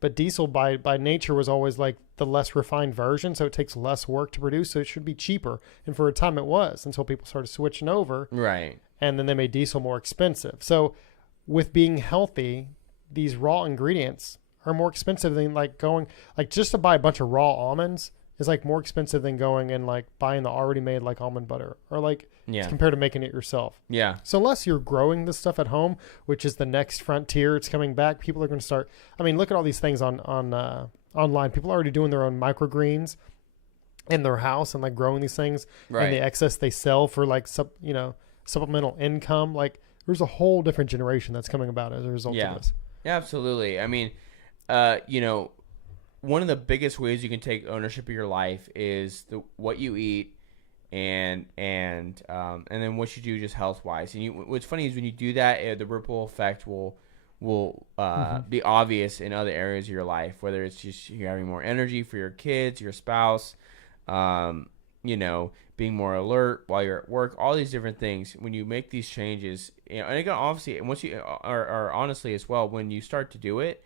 But diesel by nature was always like the less refined version, so it takes less work to produce, so it should be cheaper. And for a time it was, until people started switching over. Right. And then they made diesel more expensive. So with being healthy, these raw ingredients are more expensive than like just to buy a bunch of raw almonds is like more expensive than going and like buying the already made like almond butter or like compared to making it yourself. Yeah. So unless you're growing this stuff at home, which is the next frontier, it's coming back. People are going to start. I mean, look at all these things on online. People are already doing their own microgreens in their house and like growing these things. Right. And the excess they sell for like supplemental income. Like there's a whole different generation that's coming about as a result of this. Yeah, absolutely. I mean, one of the biggest ways you can take ownership of your life is what you eat and then what you do just health wise. And what's funny is when you do that, the ripple effect will be obvious in other areas of your life, whether it's just you're having more energy for your kids, your spouse, being more alert while you're at work, all these different things. When you make these changes, and again, obviously, and once you are honestly as well, when you start to do it,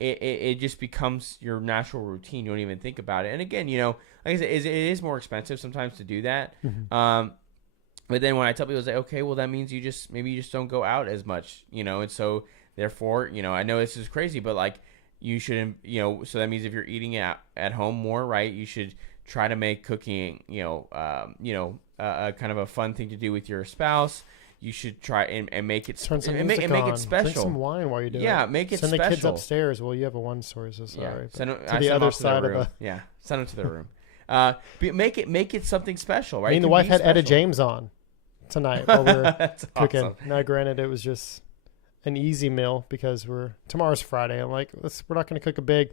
it just becomes your natural routine. You don't even think about it. And again, like I said, it is more expensive sometimes to do that. But then when I tell people, it's like, okay, well, that means maybe you just don't go out as much, and so therefore, I know this is crazy, but like you shouldn't, so that means if you're eating at home more, right, you should try to make cooking, kind of a fun thing to do with your spouse. You should try and make it make it special. Drink some wine while you do it. Yeah, make it special. special. Send the kids upstairs. Well, you have a one story, so sorry. Send them, to the other side of the. Yeah, send them to their room. Make it something special, right? I mean, the wife had Etta James on tonight while we were cooking. Awesome. Now, granted, it was just an easy meal because tomorrow's Friday. I'm like, we're not going to cook a big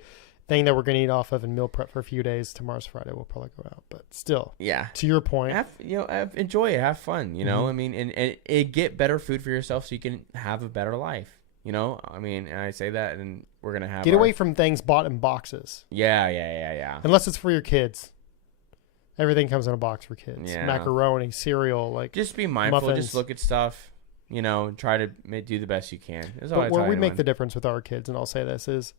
thing that we're going to eat off of and meal prep for a few days. Tomorrow's Friday. We'll probably go out, but still, to your point, enjoy it, have fun, I mean, and get better food for yourself so you can have a better life, I mean, and I say that and we're going to have away from things bought in boxes. Yeah. Unless it's for your kids. Everything comes in a box for kids. Yeah. Macaroni, cereal, like just be mindful, muffins. just look at stuff, and try to do the best you can. But where we make the difference with our kids, and I'll say this, is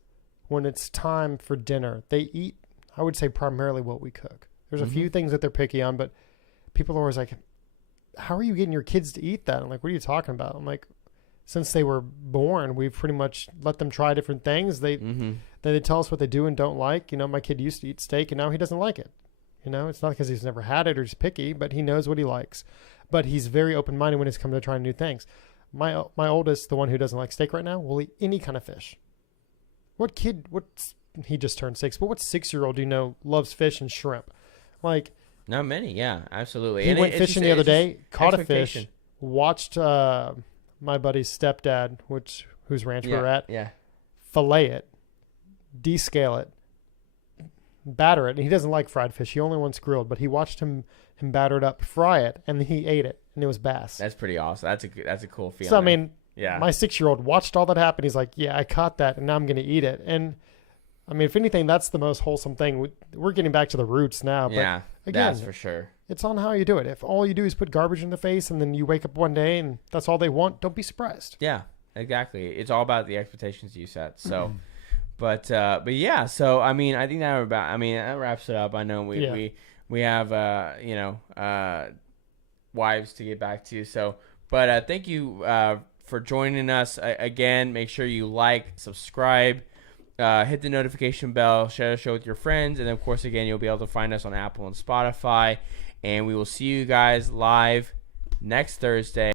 when it's time for dinner, they eat, I would say, primarily what we cook. There's a few things that they're picky on, but people are always like, how are you getting your kids to eat that? I'm like, what are you talking about? I'm like, since they were born, we've pretty much let them try different things. They tell us what they do and don't like. My kid used to eat steak, and now he doesn't like it. It's not because he's never had it or he's picky, but he knows what he likes. But he's very open-minded when it's come to trying new things. My oldest, the one who doesn't like steak right now, will eat any kind of fish. He just turned 6, but what 6-year-old do you know loves fish and shrimp? Like, not many. Yeah, absolutely. He went fishing the other day, caught a fish, watched my buddy's stepdad, whose ranch we were at, fillet it, descale it, batter it. And he doesn't like fried fish. He only wants grilled, but he watched him batter it up, fry it, and he ate it, and it was bass. That's pretty awesome. That's a cool feeling. So I mean, my 6-year-old watched all that happen. He's like, yeah, I caught that, and now I'm going to eat it. And I mean, if anything, that's the most wholesome thing. We're getting back to the roots now. But again, that's for sure. It's on how you do it. If all you do is put garbage in the face and then you wake up one day and that's all they want, don't be surprised. Yeah, exactly. It's all about the expectations you set. So, but yeah. So I mean, I think that wraps it up. I know we have wives to get back to. So, but thank you for joining us again. Make sure you like, subscribe. Hit the notification bell, share the show with your friends, and then, of course, again, you'll be able to find us on Apple and Spotify. And we will see you guys live next Thursday.